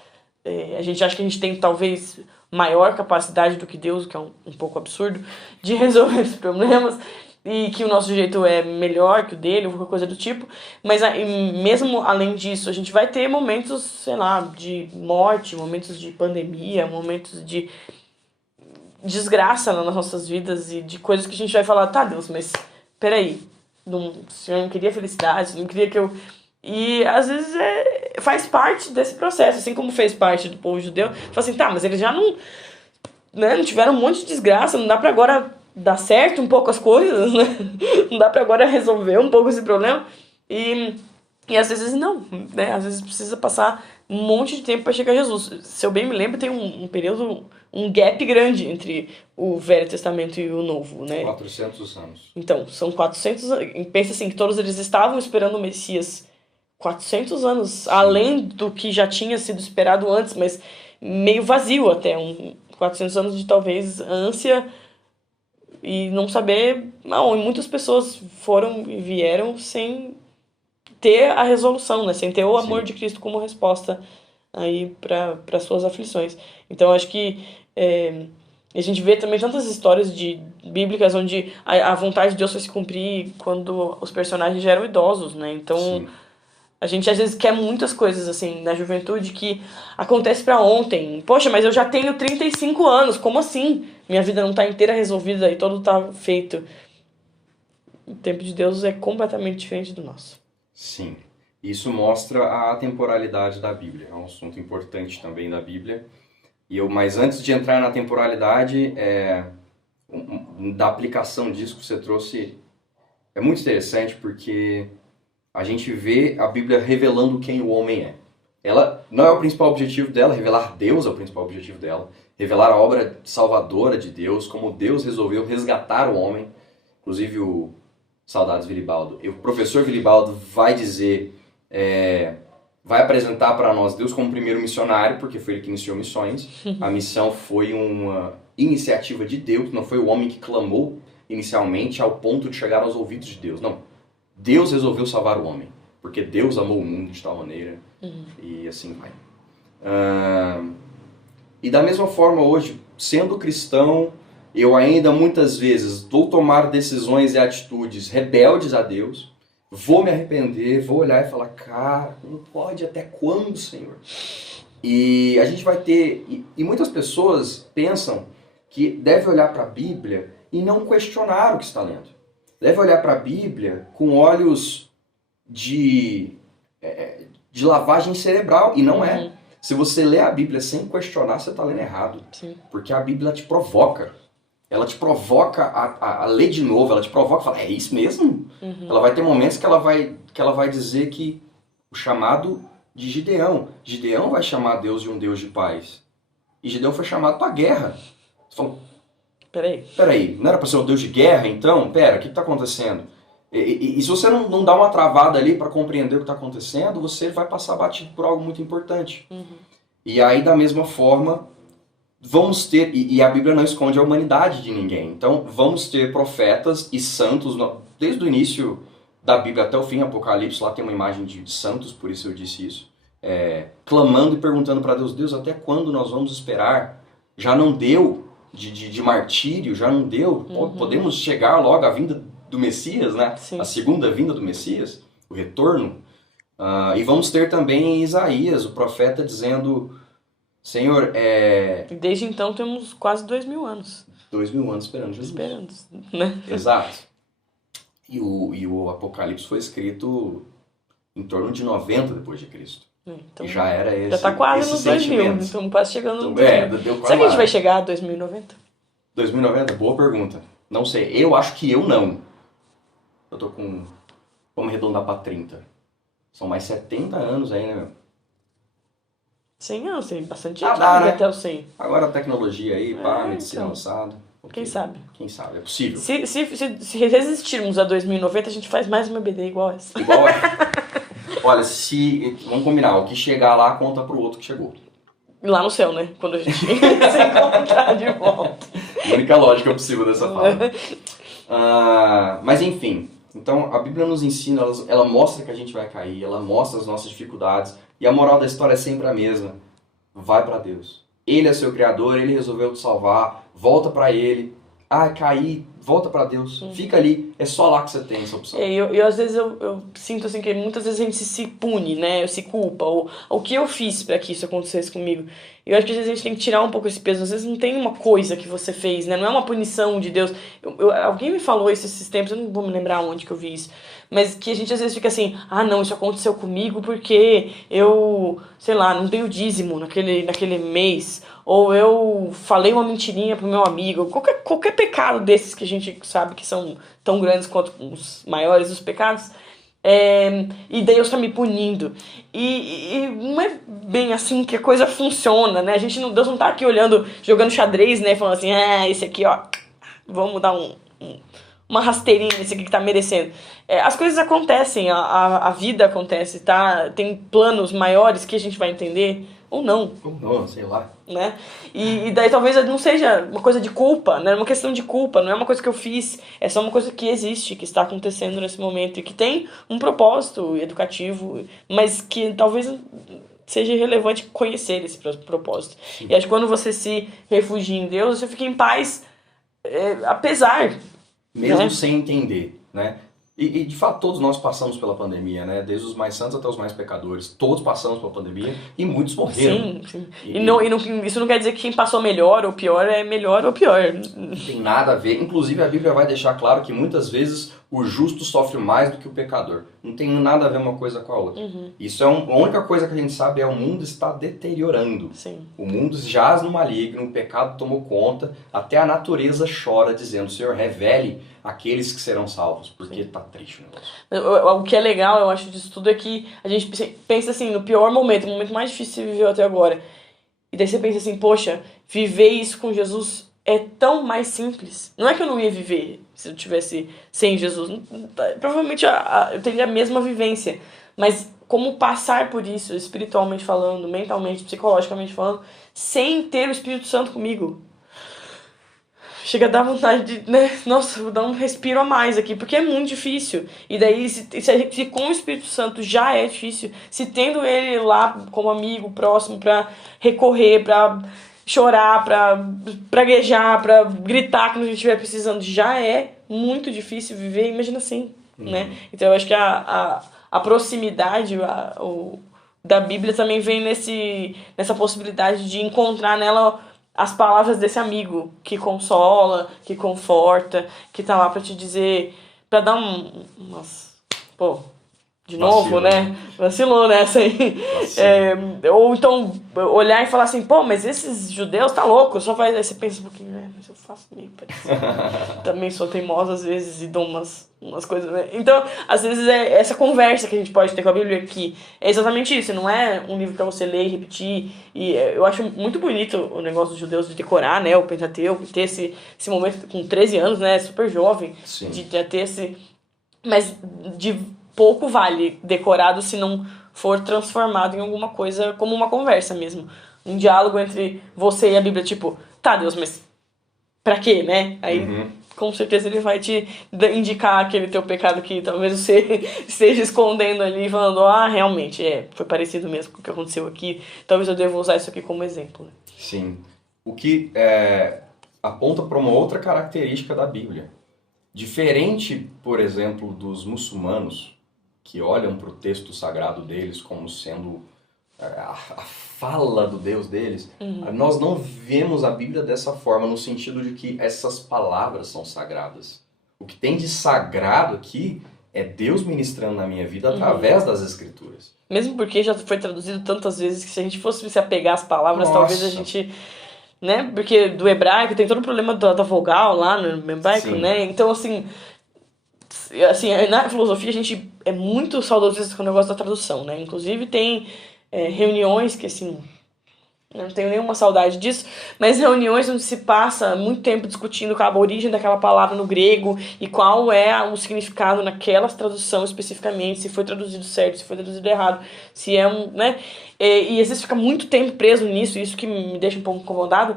A gente acha que a gente tem talvez maior capacidade do que Deus, o que é um pouco absurdo, de resolver os problemas e que o nosso jeito é melhor que o dele, ou qualquer coisa do tipo. Mas mesmo além disso, a gente vai ter momentos, sei lá, de morte, momentos de pandemia, momentos de desgraça nas nossas vidas e de coisas que a gente vai falar, tá, Deus, mas peraí, o Senhor não queria felicidade, não queria que eu... E às vezes faz parte desse processo, assim como fez parte do povo judeu. Fala assim, tá, mas eles já não tiveram um monte de desgraça, não dá pra agora dar certo um pouco as coisas, né? Não dá pra agora resolver um pouco esse problema. E às vezes não, né? Às vezes precisa passar um monte de tempo para chegar a Jesus. Se eu bem me lembro, tem um período, um gap grande entre o Velho Testamento e o Novo, né? 400 anos. Então, são 400 anos. Pensa assim, que todos eles estavam esperando o Messias 400 anos, sim, além do que já tinha sido esperado antes, mas meio vazio até, 400 anos de talvez ânsia e não saber, e muitas pessoas foram e vieram sem ter a resolução, né? Sem ter o amor, sim, de Cristo como resposta aí para suas aflições. Então acho que E a gente vê também tantas histórias bíblicas onde a vontade de Deus foi se cumprir quando os personagens já eram idosos, né? Então, Sim. a gente às vezes quer muitas coisas assim na juventude que acontece pra ontem. Poxa, mas eu já tenho 35 anos, como assim? Minha vida não tá inteira resolvida e tudo tá feito. O tempo de Deus é completamente diferente do nosso. Sim. Isso mostra a temporalidade da Bíblia. É um assunto importante também da Bíblia. Mas antes de entrar na temporalidade, da aplicação disso que você trouxe, é muito interessante porque a gente vê a Bíblia revelando quem o homem é. Ela não é o principal objetivo dela, revelar Deus é o principal objetivo dela. Revelar a obra salvadora de Deus, como Deus resolveu resgatar o homem. Inclusive o Saudades Vilibaldo. O professor Vilibaldo vai dizer, vai apresentar para nós Deus como primeiro missionário, porque foi ele que iniciou missões. A missão foi uma iniciativa de Deus, não foi o homem que clamou inicialmente ao ponto de chegar aos ouvidos de Deus. Não. Deus resolveu salvar o homem, porque Deus amou o mundo de tal maneira, e assim vai. E da mesma forma hoje, sendo cristão, eu ainda muitas vezes vou tomar decisões e atitudes rebeldes a Deus, vou me arrepender, vou olhar e falar, cara, não pode, até quando, Senhor? E a gente vai ter, e muitas pessoas pensam que deve olhar para a Bíblia e não questionar o que está lendo. Deve olhar para a Bíblia com olhos de lavagem cerebral, e não é. Se você lê a Bíblia sem questionar, você está lendo errado. Sim. Porque a Bíblia te provoca. Ela te provoca a ler de novo, ela te provoca a falar, é isso mesmo? Ela vai ter momentos que ela vai dizer que o chamado de Gideão vai chamar Deus de um Deus de paz. E Gideão foi chamado para a guerra. Você fala, peraí, não era para ser um Deus de guerra então? Pera, o que está acontecendo? E se você não dá uma travada ali para compreender o que está acontecendo, você vai passar batido por algo muito importante. E aí, da mesma forma, vamos ter, e a Bíblia não esconde a humanidade de ninguém, então vamos ter profetas e santos, desde o início da Bíblia até o fim, Apocalipse, lá tem uma imagem de santos, por isso eu disse isso, clamando e perguntando para Deus, Deus, até quando nós vamos esperar? Já não deu de martírio, já não deu, podemos chegar logo à vinda do Messias, né? Sim. A segunda vinda do Messias, o retorno. E vamos ter também Isaías, o profeta, dizendo, Senhor, Desde então temos quase 2000 anos. 2000 anos esperando Jesus. Esperando, né? Exato. E o Apocalipse foi escrito em torno de 90 depois de Cristo. Então, e já era esse já tá quase nos 2000, sentimento. então quase chegando no Então, 2000. deu quase Será que a gente lá. vai chegar a 2090? 2090? Boa pergunta. Não sei. Eu acho que eu não. Eu tô com... Vamos arredondar pra 30. São mais 70 anos aí, né, meu? 100 anos, tem bastante Ah, gente dá, que vive né? até os 100. Agora a tecnologia aí, medicina então. avançada. Quem sabe? Quem sabe, é possível. Se resistirmos a 2090, a gente faz mais uma BD igual essa. Igual Olha, vamos combinar, o que chegar lá conta pro outro que chegou. Lá no céu, né? Quando a gente se encontrar de volta. A única lógica possível dessa fala. Mas enfim, então a Bíblia nos ensina, ela mostra que a gente vai cair, ela mostra as nossas dificuldades, e a moral da história é sempre a mesma. Vai para Deus. Ele é seu criador, ele resolveu te salvar, volta para ele. Caí, volta para Deus, fica ali, é só lá que você tem essa opção. Eu às vezes eu sinto assim que muitas vezes a gente se pune, né? Se culpa, ou o que eu fiz para que isso acontecesse comigo. Eu acho que às vezes a gente tem que tirar um pouco esse peso. Às vezes não tem uma coisa que você fez, né? Não é uma punição de Deus. Alguém me falou isso esses tempos, eu não vou me lembrar onde que eu vi isso. Mas que a gente às vezes fica assim, não, isso aconteceu comigo porque eu, sei lá, não tenho dízimo naquele mês. Ou eu falei uma mentirinha pro meu amigo. Qualquer pecado desses que a gente sabe que são tão grandes quanto os maiores dos pecados. E Deus tá me punindo. E não é bem assim que a coisa funciona, né? Deus não tá aqui olhando, jogando xadrez, né? Falando assim, esse aqui, ó, vamos dar uma rasteirinha nesse aqui que tá merecendo. As coisas acontecem, a vida acontece, tá? Tem planos maiores que a gente vai entender, ou não. Ou não, sei lá. Né? E daí talvez não seja uma coisa de culpa, não é uma questão de culpa, não é uma coisa que eu fiz, é só uma coisa que existe, que está acontecendo nesse momento e que tem um propósito educativo, mas que talvez seja relevante conhecer esse propósito. E acho que quando você se refugia em Deus, você fica em paz, apesar, Mesmo né? sem entender, né? E de fato todos nós passamos pela pandemia, né? Desde os mais santos até os mais pecadores. Todos passamos pela pandemia e muitos morreram. Sim, sim. Isso não quer dizer que quem passou melhor ou pior é melhor ou pior. Não tem nada a ver. Inclusive a Bíblia vai deixar claro que muitas vezes o justo sofre mais do que o pecador. Não tem nada a ver uma coisa com a outra. Isso é a única coisa que a gente sabe é o mundo está deteriorando. Sim. O mundo jaz no maligno, o pecado tomou conta, até a natureza chora dizendo, Senhor, revele aqueles que serão salvos, porque tá triste o negócio. O que é legal, eu acho, disso tudo é que a gente pensa assim, no pior momento, o momento mais difícil que você viveu até agora. E daí você pensa assim, poxa, viver isso com Jesus é tão mais simples. Não é que eu não ia viver se eu tivesse sem Jesus. Provavelmente eu teria a mesma vivência. Mas como passar por isso, espiritualmente falando, mentalmente, psicologicamente falando, sem ter o Espírito Santo comigo? Chega a dar vontade de, né? Nossa, vou dar um respiro a mais aqui, porque é muito difícil. E daí, se com o Espírito Santo já é difícil, se tendo ele lá como amigo, próximo, pra recorrer, pra chorar, pra praguejar, pra gritar quando a gente estiver precisando, já é muito difícil viver, imagina assim, né? Então eu acho que a proximidade da Bíblia também vem nessa possibilidade de encontrar nela as palavras desse amigo que consola, que conforta, que tá lá pra te dizer, pra dar umas... Pô, de novo, né? Vacilou nessa aí. Ou então olhar e falar assim, pô, mas esses judeus tá louco, só faz... Aí você pensa um pouquinho, né? Mas eu faço meio parecido. Também sou teimosa às vezes e dou umas coisas, né? Então, às vezes é essa conversa que a gente pode ter com a Bíblia aqui. É exatamente isso, não é um livro pra você ler e repetir. E eu acho muito bonito o negócio dos judeus de decorar, né? O Pentateuco, ter esse momento com 13 anos, né? Super jovem. Sim. De ter esse... Mas de pouco vale decorado se não for transformado em alguma coisa como uma conversa mesmo. Um diálogo entre você e a Bíblia, tipo, tá, Deus, mas pra quê, né? Aí, com certeza, ele vai te indicar aquele teu pecado que talvez você esteja escondendo ali, falando, realmente, foi parecido mesmo com o que aconteceu aqui, talvez eu deva usar isso aqui como exemplo. Né? Sim. O que aponta para uma outra característica da Bíblia. Diferente, por exemplo, dos muçulmanos, que olham para o texto sagrado deles como sendo a fala do Deus deles, nós não vemos a Bíblia dessa forma, no sentido de que essas palavras são sagradas. O que tem de sagrado aqui é Deus ministrando na minha vida através das Escrituras. Mesmo porque já foi traduzido tantas vezes que se a gente fosse se apegar às palavras, talvez a gente... Né? Porque do hebraico tem todo o problema da vogal lá no hebraico, né? Então, assim, na filosofia a gente é muito saudosista com o negócio da tradução, né? Inclusive tem reuniões que, assim, eu não tenho nenhuma saudade disso, mas reuniões onde se passa muito tempo discutindo a origem daquela palavra no grego e qual é o significado naquela tradução especificamente, se foi traduzido certo, se foi traduzido errado, se é né? E às vezes fica muito tempo preso nisso, isso que me deixa um pouco incomodado,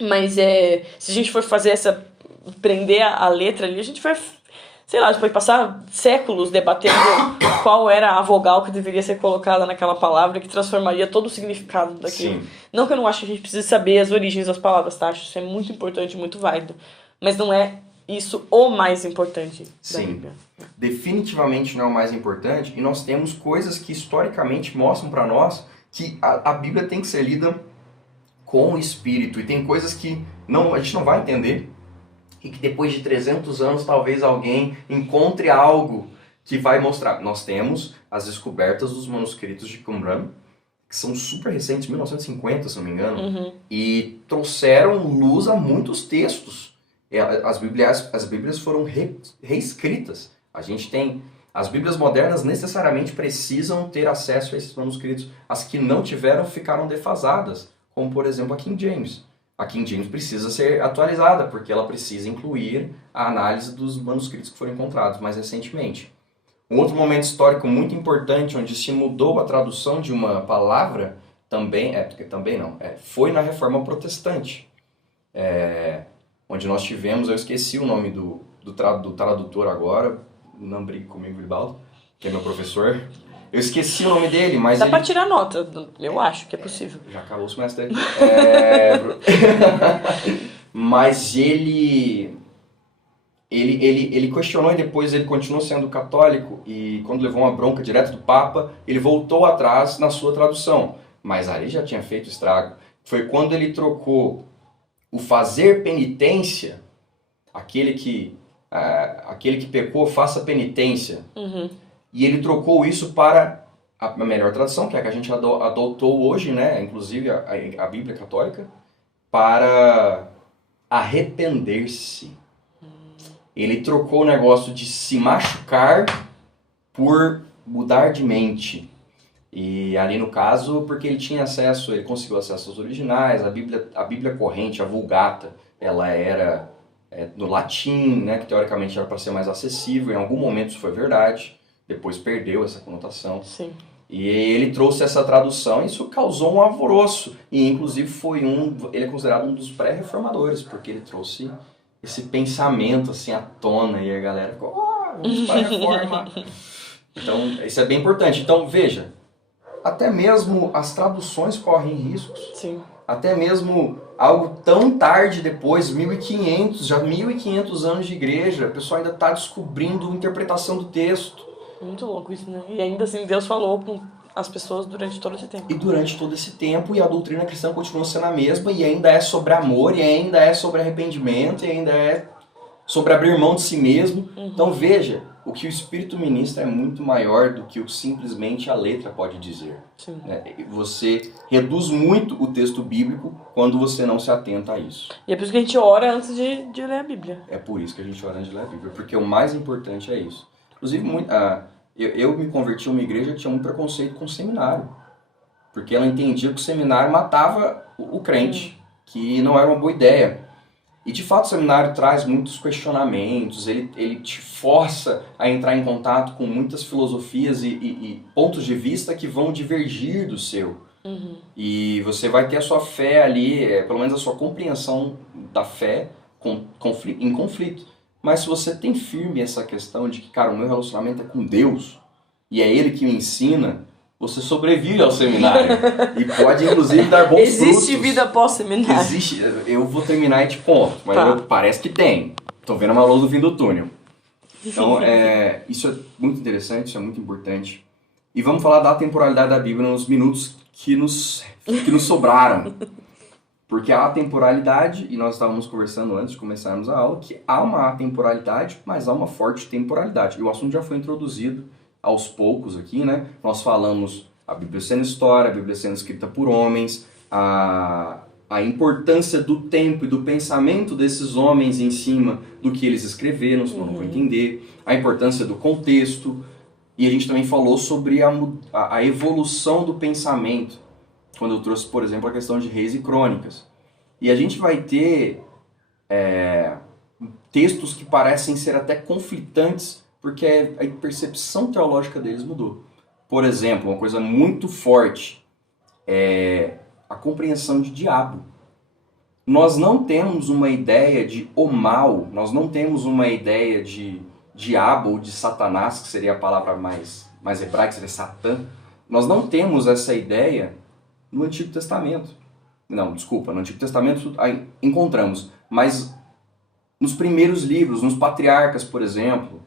mas se a gente for fazer prender a letra ali, a gente vai, sei lá, depois passar séculos debatendo qual era a vogal que deveria ser colocada naquela palavra que transformaria todo o significado daquilo. Sim. Não que eu não acho que a gente precise saber as origens das palavras, tá? Acho isso é muito importante, muito válido. Mas não é isso o mais importante da Bíblia. Definitivamente não é o mais importante, e nós temos coisas que historicamente mostram para nós que a Bíblia tem que ser lida com o Espírito, e tem coisas que a gente não vai entender, e que depois de 300 anos talvez alguém encontre algo que vai mostrar. Nós temos as descobertas dos manuscritos de Qumran, que são super recentes, 1950, se não me engano, e trouxeram luz a muitos textos. As Bíblias foram reescritas. A gente tem... As Bíblias modernas necessariamente precisam ter acesso a esses manuscritos. As que não tiveram ficaram defasadas, como por exemplo a King James. A King James precisa ser atualizada, porque ela precisa incluir a análise dos manuscritos que foram encontrados mais recentemente. Um outro momento histórico muito importante, onde se mudou a tradução de uma palavra, foi na Reforma Protestante. Onde nós tivemos, eu esqueci o nome do tradutor agora, não brigue comigo, Vibaldo, que é meu professor. Eu esqueci o nome dele, mas Dá ele... pra tirar nota, eu acho que é possível. Já acabou o semestre. Mas ele questionou e depois ele continuou sendo católico e quando levou uma bronca direto do Papa, ele voltou atrás na sua tradução. Mas ali já tinha feito estrago. Foi quando ele trocou o fazer penitência, aquele que pecou, faça penitência. Uhum. E ele trocou isso para a melhor tradução, que é a que a gente adotou hoje, né? Inclusive a Bíblia Católica, para arrepender-se. Ele trocou o negócio de se machucar por mudar de mente. E ali no caso, porque ele tinha acesso, ele conseguiu acesso aos originais, a Bíblia corrente, a Vulgata, ela era no latim, né, que teoricamente era para ser mais acessível, em algum momento isso foi verdade, depois perdeu essa conotação. Sim. E ele trouxe essa tradução e isso causou um alvoroço. E inclusive ele é considerado um dos pré-reformadores, porque ele trouxe esse pensamento assim à tona e a galera ficou, vamos para a reforma. Então, isso é bem importante. Então, veja, até mesmo as traduções correm riscos. Sim. Até mesmo algo tão tarde depois, 1500, já 1500 anos de igreja, o pessoal ainda está descobrindo a interpretação do texto. Muito louco isso, né? E ainda assim, Deus falou com as pessoas durante todo esse tempo. E durante todo esse tempo, e a doutrina cristã continua sendo a mesma, e ainda é sobre amor, e ainda é sobre arrependimento, e ainda é sobre abrir mão de si mesmo. Uhum. Então veja, o que o Espírito ministra é muito maior do que o que simplesmente a letra pode dizer. Sim. Você reduz muito o texto bíblico quando você não se atenta a isso. E é por isso que a gente ora antes de ler a Bíblia. É por isso que a gente ora antes de ler a Bíblia, porque o mais importante é isso. Inclusive, eu me converti a uma igreja que tinha muito preconceito com o seminário. Porque ela entendia que o seminário matava o crente, que não era uma boa ideia. E de fato o seminário traz muitos questionamentos, ele te força a entrar em contato com muitas filosofias e pontos de vista que vão divergir do seu. Uhum. E você vai ter a sua fé ali, pelo menos a sua compreensão da fé em conflito. Mas se você tem firme essa questão de que, cara, o meu relacionamento é com Deus e é Ele que me ensina, você sobrevive ao seminário e pode, inclusive, dar bons frutos. Existe vida após seminário. Existe. Eu vou terminar e te conto, mas Tá. parece que tem. Tô vendo uma luz no fim do túnel. Então, isso é muito interessante, isso é muito importante. E vamos falar da temporalidade da Bíblia nos minutos que nos sobraram. Porque há atemporalidade, e nós estávamos conversando antes de começarmos a aula, que há uma atemporalidade, mas há uma forte temporalidade. E o assunto já foi introduzido aos poucos aqui, né? Nós falamos a Bíblia sendo história, a Bíblia sendo escrita por homens, a importância do tempo e do pensamento desses homens em cima do que eles escreveram, senão não vou entender, a importância do contexto, e a gente também falou sobre a evolução do pensamento, quando eu trouxe, por exemplo, a questão de reis e crônicas. E a gente vai ter textos que parecem ser até conflitantes, porque a percepção teológica deles mudou. Por exemplo, uma coisa muito forte é a compreensão de diabo. Nós não temos uma ideia de o mal, nós não temos uma ideia de diabo ou de Satanás, que seria a palavra mais hebraica, seria Satã. Nós não temos essa ideia no Antigo Testamento. Não, desculpa, no Antigo Testamento encontramos, mas nos primeiros livros, nos patriarcas, por exemplo,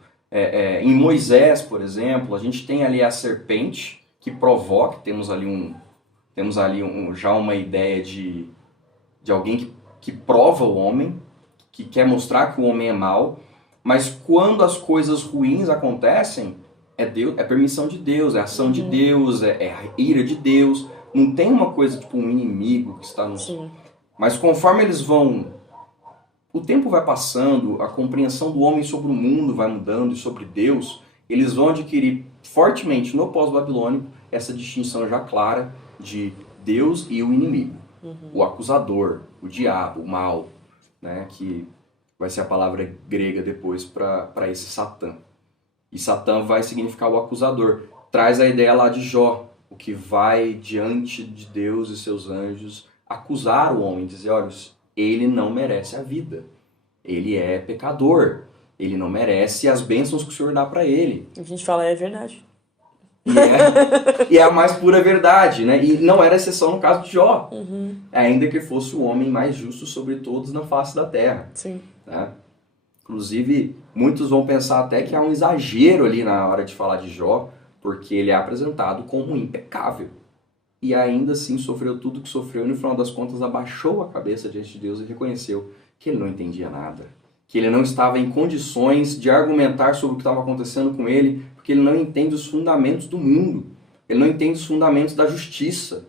em Moisés, por exemplo, a gente tem ali a serpente que provoca, temos ali já uma ideia de alguém que prova o homem, que quer mostrar que o homem é mau, mas quando as coisas ruins acontecem, é permissão de Deus, é ação de Deus, é a ira de Deus. Não tem uma coisa tipo um inimigo que está no... Sim. Mas conforme eles vão... O tempo vai passando, a compreensão do homem sobre o mundo vai mudando e sobre Deus, eles vão adquirir fortemente no pós-babilônico essa distinção já clara de Deus e o inimigo. O acusador, o diabo, o mal, né, que vai ser a palavra grega depois para esse Satã. E Satã vai significar o acusador. Traz a ideia lá de Jó, o que vai diante de Deus e seus anjos acusar o homem, dizer, olha, ele não merece a vida, ele é pecador, Ele não merece as bênçãos que o Senhor dá para ele. A gente fala, é verdade. E é a mais pura verdade, né? E não era exceção no caso de Jó. Ainda que fosse o homem mais justo sobre todos na face da terra. Sim. Né? Inclusive, muitos vão pensar até que há um exagero ali na hora de falar de Jó, porque ele é apresentado como impecável. E ainda assim sofreu tudo que sofreu e no final das contas abaixou a cabeça diante de Deus e reconheceu que ele não entendia nada. Que ele não estava em condições de argumentar sobre o que estava acontecendo com ele, porque ele não entende os fundamentos do mundo. Ele não entende os fundamentos da justiça,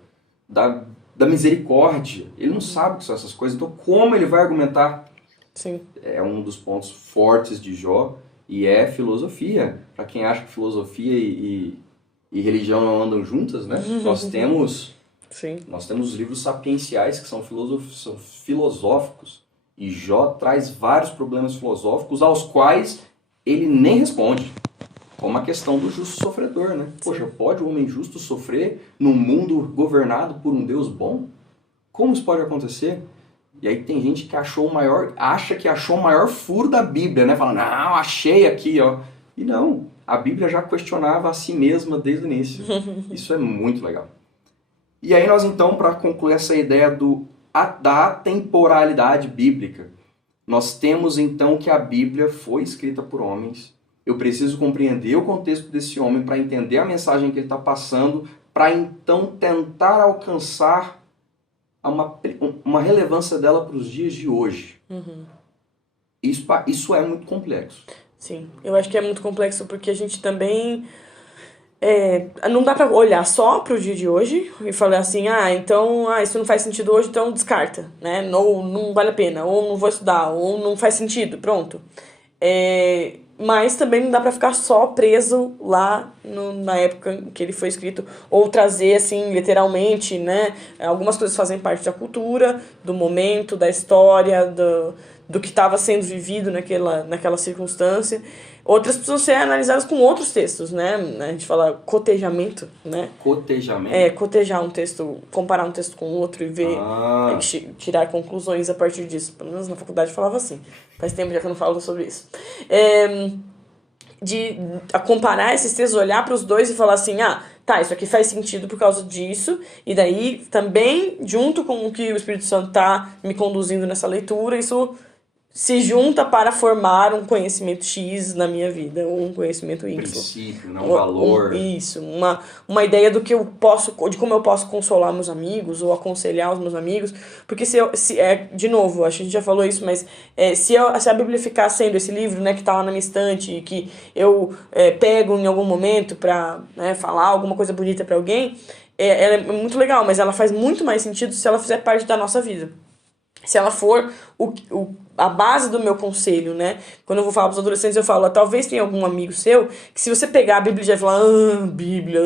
da misericórdia. Ele não sabe o que são essas coisas. Então como ele vai argumentar? Sim. É um dos pontos fortes de Jó e é filosofia. Para quem acha que filosofia e religião não andam juntas, né? Nós temos os livros sapienciais que são filosóficos. E Jó traz vários problemas filosóficos aos quais ele nem responde. Como a questão do justo sofredor, né? Poxa, pode o homem justo sofrer num mundo governado por um Deus bom? Como isso pode acontecer? E aí tem gente que acha que achou o maior furo da Bíblia, né? Fala, não, achei aqui, ó. E não, a Bíblia já questionava a si mesma desde o início. Isso é muito legal. E aí nós então, para concluir essa ideia da atemporalidade bíblica, nós temos então que a Bíblia foi escrita por homens. Eu preciso compreender o contexto desse homem para entender a mensagem que ele está passando, para então tentar alcançar uma relevância dela para os dias de hoje. Isso é muito complexo. Sim, eu acho que é muito complexo porque a gente também... não dá pra olhar só pro dia de hoje e falar assim, isso não faz sentido hoje, então descarta, né? Ou não vale a pena, ou não vou estudar, ou não faz sentido, pronto. Mas também não dá pra ficar só preso lá na época que ele foi escrito, ou trazer, assim, literalmente, né? Algumas coisas fazem parte da cultura, do momento, da história, do que estava sendo vivido naquela circunstância. Outras precisam ser analisadas com outros textos, né? A gente fala cotejamento, né? Cotejamento? Cotejar um texto, comparar um texto com o outro e ver, tirar conclusões a partir disso. Pelo menos na faculdade falava assim. Faz tempo já que eu não falo sobre isso. De comparar esses textos, olhar para os dois e falar assim, isso aqui faz sentido por causa disso, e daí também, junto com o que o Espírito Santo está me conduzindo nessa leitura, isso se junta para formar um conhecimento X na minha vida, ou um conhecimento Y. Um princípio, não um valor. Isso, uma ideia de como eu posso consolar meus amigos, ou aconselhar os meus amigos, porque de novo, acho que a gente já falou isso, mas se a Bíblia ficar sendo esse livro, né, que está lá na minha estante, e que eu pego em algum momento para, né, falar alguma coisa bonita para alguém, ela é muito legal, mas ela faz muito mais sentido se ela fizer parte da nossa vida. Se ela for a base do meu conselho, né? Quando eu vou falar para os adolescentes, eu falo, talvez tenha algum amigo seu que se você pegar a Bíblia já vai falar, Bíblia,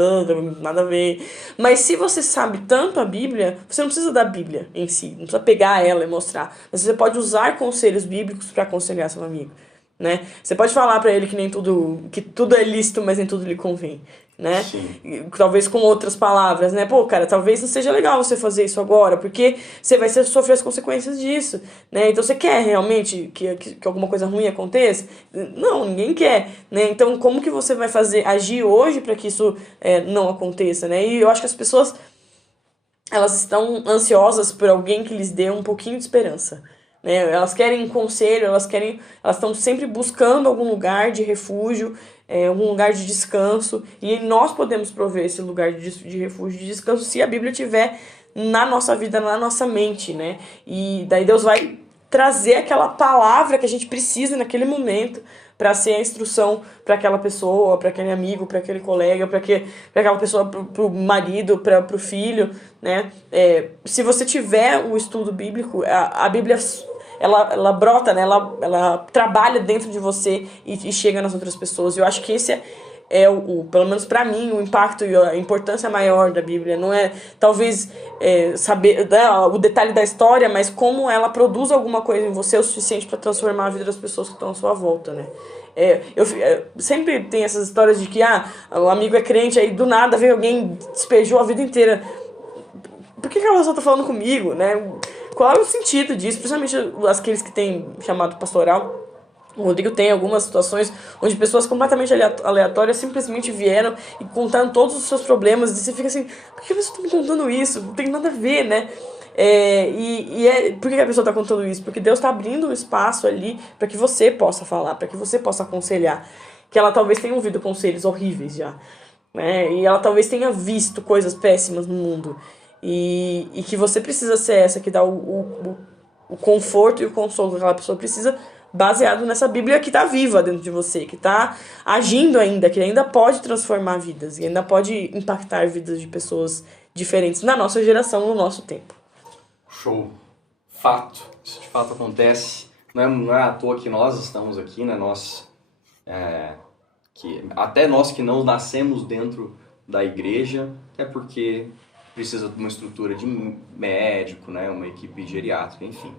nada a ver. Mas se você sabe tanto a Bíblia, você não precisa da Bíblia em si, não precisa pegar ela e mostrar. Mas você pode usar conselhos bíblicos para aconselhar seu amigo, né? Você pode falar para ele que tudo é lícito, mas nem tudo lhe convém, né? Talvez com outras palavras, né? Cara, talvez não seja legal você fazer isso agora, porque você vai sofrer as consequências disso, né? Então você quer realmente que alguma coisa ruim aconteça? Não, ninguém quer, né? Então como que você vai agir hoje para que isso não aconteça, né? E eu acho que as pessoas, elas estão ansiosas por alguém que lhes dê um pouquinho de esperança, né? Elas querem um conselho, elas estão sempre buscando algum lugar de refúgio, algum lugar de descanso, e nós podemos prover esse lugar de refúgio, de descanso, se a Bíblia estiver na nossa vida, na nossa mente, né? E daí Deus vai trazer aquela palavra que a gente precisa naquele momento para ser a instrução para aquela pessoa, para aquele amigo, para aquele colega, para aquela pessoa, para o marido, para o filho, né? Se você tiver o estudo bíblico, a Bíblia... Ela brota, né? Ela trabalha dentro de você e chega nas outras pessoas. Eu acho que esse pelo menos para mim, o impacto e a importância maior da Bíblia. Não é, talvez, saber o detalhe da história, mas como ela produz alguma coisa em você o suficiente para transformar a vida das pessoas que estão à sua volta, né? Eu sempre tem essas histórias de que o amigo é crente, aí do nada vem alguém, despejou a vida inteira. Por que ela só tá falando comigo, né? Qual é o sentido disso? Principalmente aqueles que têm chamado pastoral. O Rodrigo tem algumas situações onde pessoas completamente aleatórias simplesmente vieram e contaram todos os seus problemas. E você fica assim, por que a pessoa está me contando isso? Não tem nada a ver, né? Por que a pessoa está contando isso? Porque Deus está abrindo um espaço ali para que você possa falar, para que você possa aconselhar. Que ela talvez tenha ouvido conselhos horríveis já, né? E ela talvez tenha visto coisas péssimas no mundo. E que você precisa ser essa que dá o conforto e o consolo que aquela pessoa precisa, baseado nessa Bíblia que está viva dentro de você, que está agindo ainda, que ainda pode transformar vidas, e ainda pode impactar vidas de pessoas diferentes na nossa geração, no nosso tempo. Show. Fato. Isso de fato acontece. Não é à toa que nós estamos aqui, né? Até nós que não nascemos dentro da igreja, é porque precisa de uma estrutura de médico, né? Uma equipe geriátrica, enfim.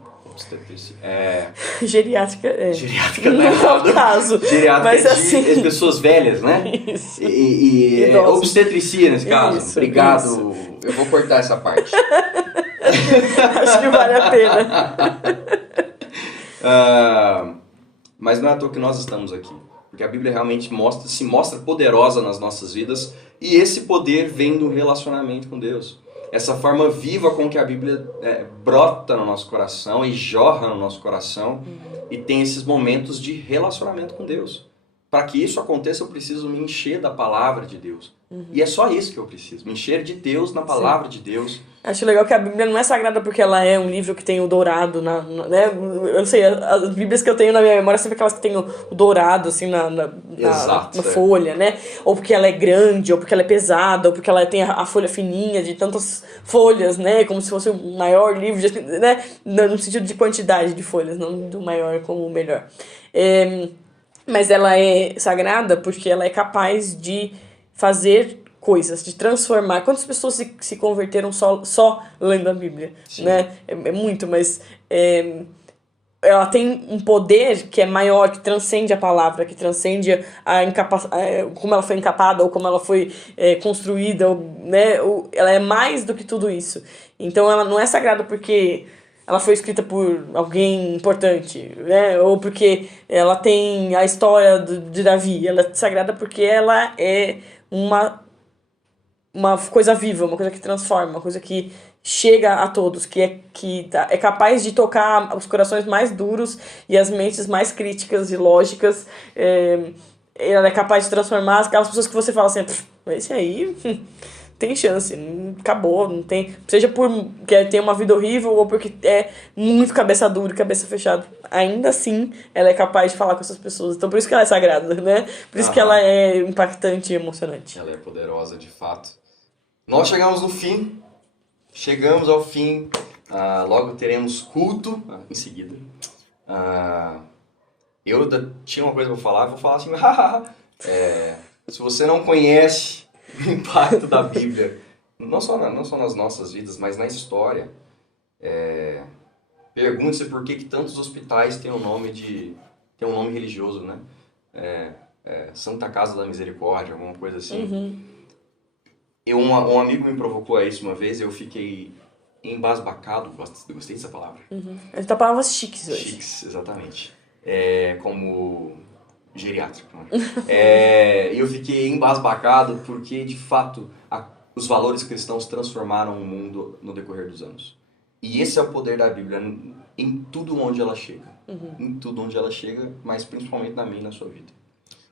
Geriátrica, Geriátrica não tá é errado. o caso. Geriátrica Mas de assim... pessoas velhas, né? Isso. E obstetricia nesse caso. Isso, Obrigado. isso. Eu vou cortar essa parte. Acho que vale a pena. Mas não é à toa que nós estamos aqui. Porque a Bíblia realmente se mostra poderosa nas nossas vidas. E esse poder vem do relacionamento com Deus. Essa forma viva com que a Bíblia brota no nosso coração e jorra no nosso coração. E tem esses momentos de relacionamento com Deus. Para que isso aconteça, eu preciso me encher da palavra de Deus. E é só isso que eu preciso, me encher de Deus na palavra de Deus. Acho legal que a Bíblia não é sagrada porque ela é um livro que tem o dourado, né? Eu não sei, as Bíblias que eu tenho na minha memória sempre aquelas que tem o dourado, assim, na folha, né? Ou porque ela é grande, ou porque ela é pesada, ou porque ela tem a folha fininha de tantas folhas, né? Como se fosse o maior livro, né? No sentido de quantidade de folhas, não do maior como o melhor. Mas ela é sagrada porque ela é capaz de fazer coisas, de transformar. Quantas pessoas se converteram só lendo a Bíblia? Né? É muito, mas ela tem um poder que é maior, que transcende a palavra, que transcende como ela foi encapada ou como ela foi construída, né? Ela é mais do que tudo isso. Então ela não é sagrada porque ela foi escrita por alguém importante, né? Ou porque ela tem a história de Davi. Ela é sagrada porque ela é uma coisa viva, uma coisa que transforma, uma coisa que chega a todos, que é capaz de tocar os corações mais duros e as mentes mais críticas e lógicas. Ela é capaz de transformar aquelas pessoas que você fala assim, esse aí... tem chance, acabou, não tem... Seja porque tem uma vida horrível ou porque é muito cabeça dura, cabeça fechada. Ainda assim, ela é capaz de falar com essas pessoas. Então, por isso que ela é sagrada, né? Por isso que ela é impactante e emocionante. Ela é poderosa, de fato. Nós chegamos no fim. Chegamos ao fim. Logo teremos culto em seguida. Eu tinha uma coisa pra falar, eu vou falar assim... se você não conhece... o impacto da Bíblia, não só nas nossas vidas, mas na história. Pergunte-se por que tantos hospitais têm um nome religioso, né? Santa Casa da Misericórdia, alguma coisa assim. Um amigo me provocou a isso uma vez, eu fiquei embasbacado, gostei dessa palavra. A gente tá palavras chiques hoje. Chiques, exatamente. Como... geriátrico, né? Eu fiquei embasbacado porque, de fato, os valores cristãos transformaram o mundo no decorrer dos anos. E esse é o poder da Bíblia em tudo onde ela chega. Em tudo onde ela chega, mas principalmente na minha e na sua vida.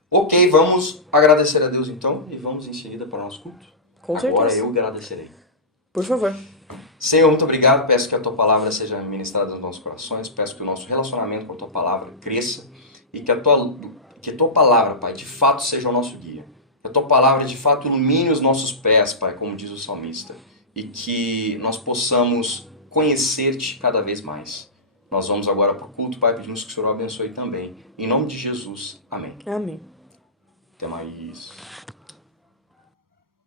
Ok, vamos agradecer a Deus então e vamos em seguida para o nosso culto. Com certeza. Agora eu agradecerei. Por favor. Senhor, muito obrigado. Peço que a Tua Palavra seja ministrada nos nossos corações. Peço que o nosso relacionamento com a Tua Palavra cresça e que a Tua Palavra, Pai, de fato seja o nosso guia. Que a Tua Palavra, de fato, ilumine os nossos pés, Pai, como diz o salmista. E que nós possamos conhecer-Te cada vez mais. Nós vamos agora para o culto, Pai, pedimos que o Senhor o abençoe também. Em nome de Jesus, amém. Amém. Até mais.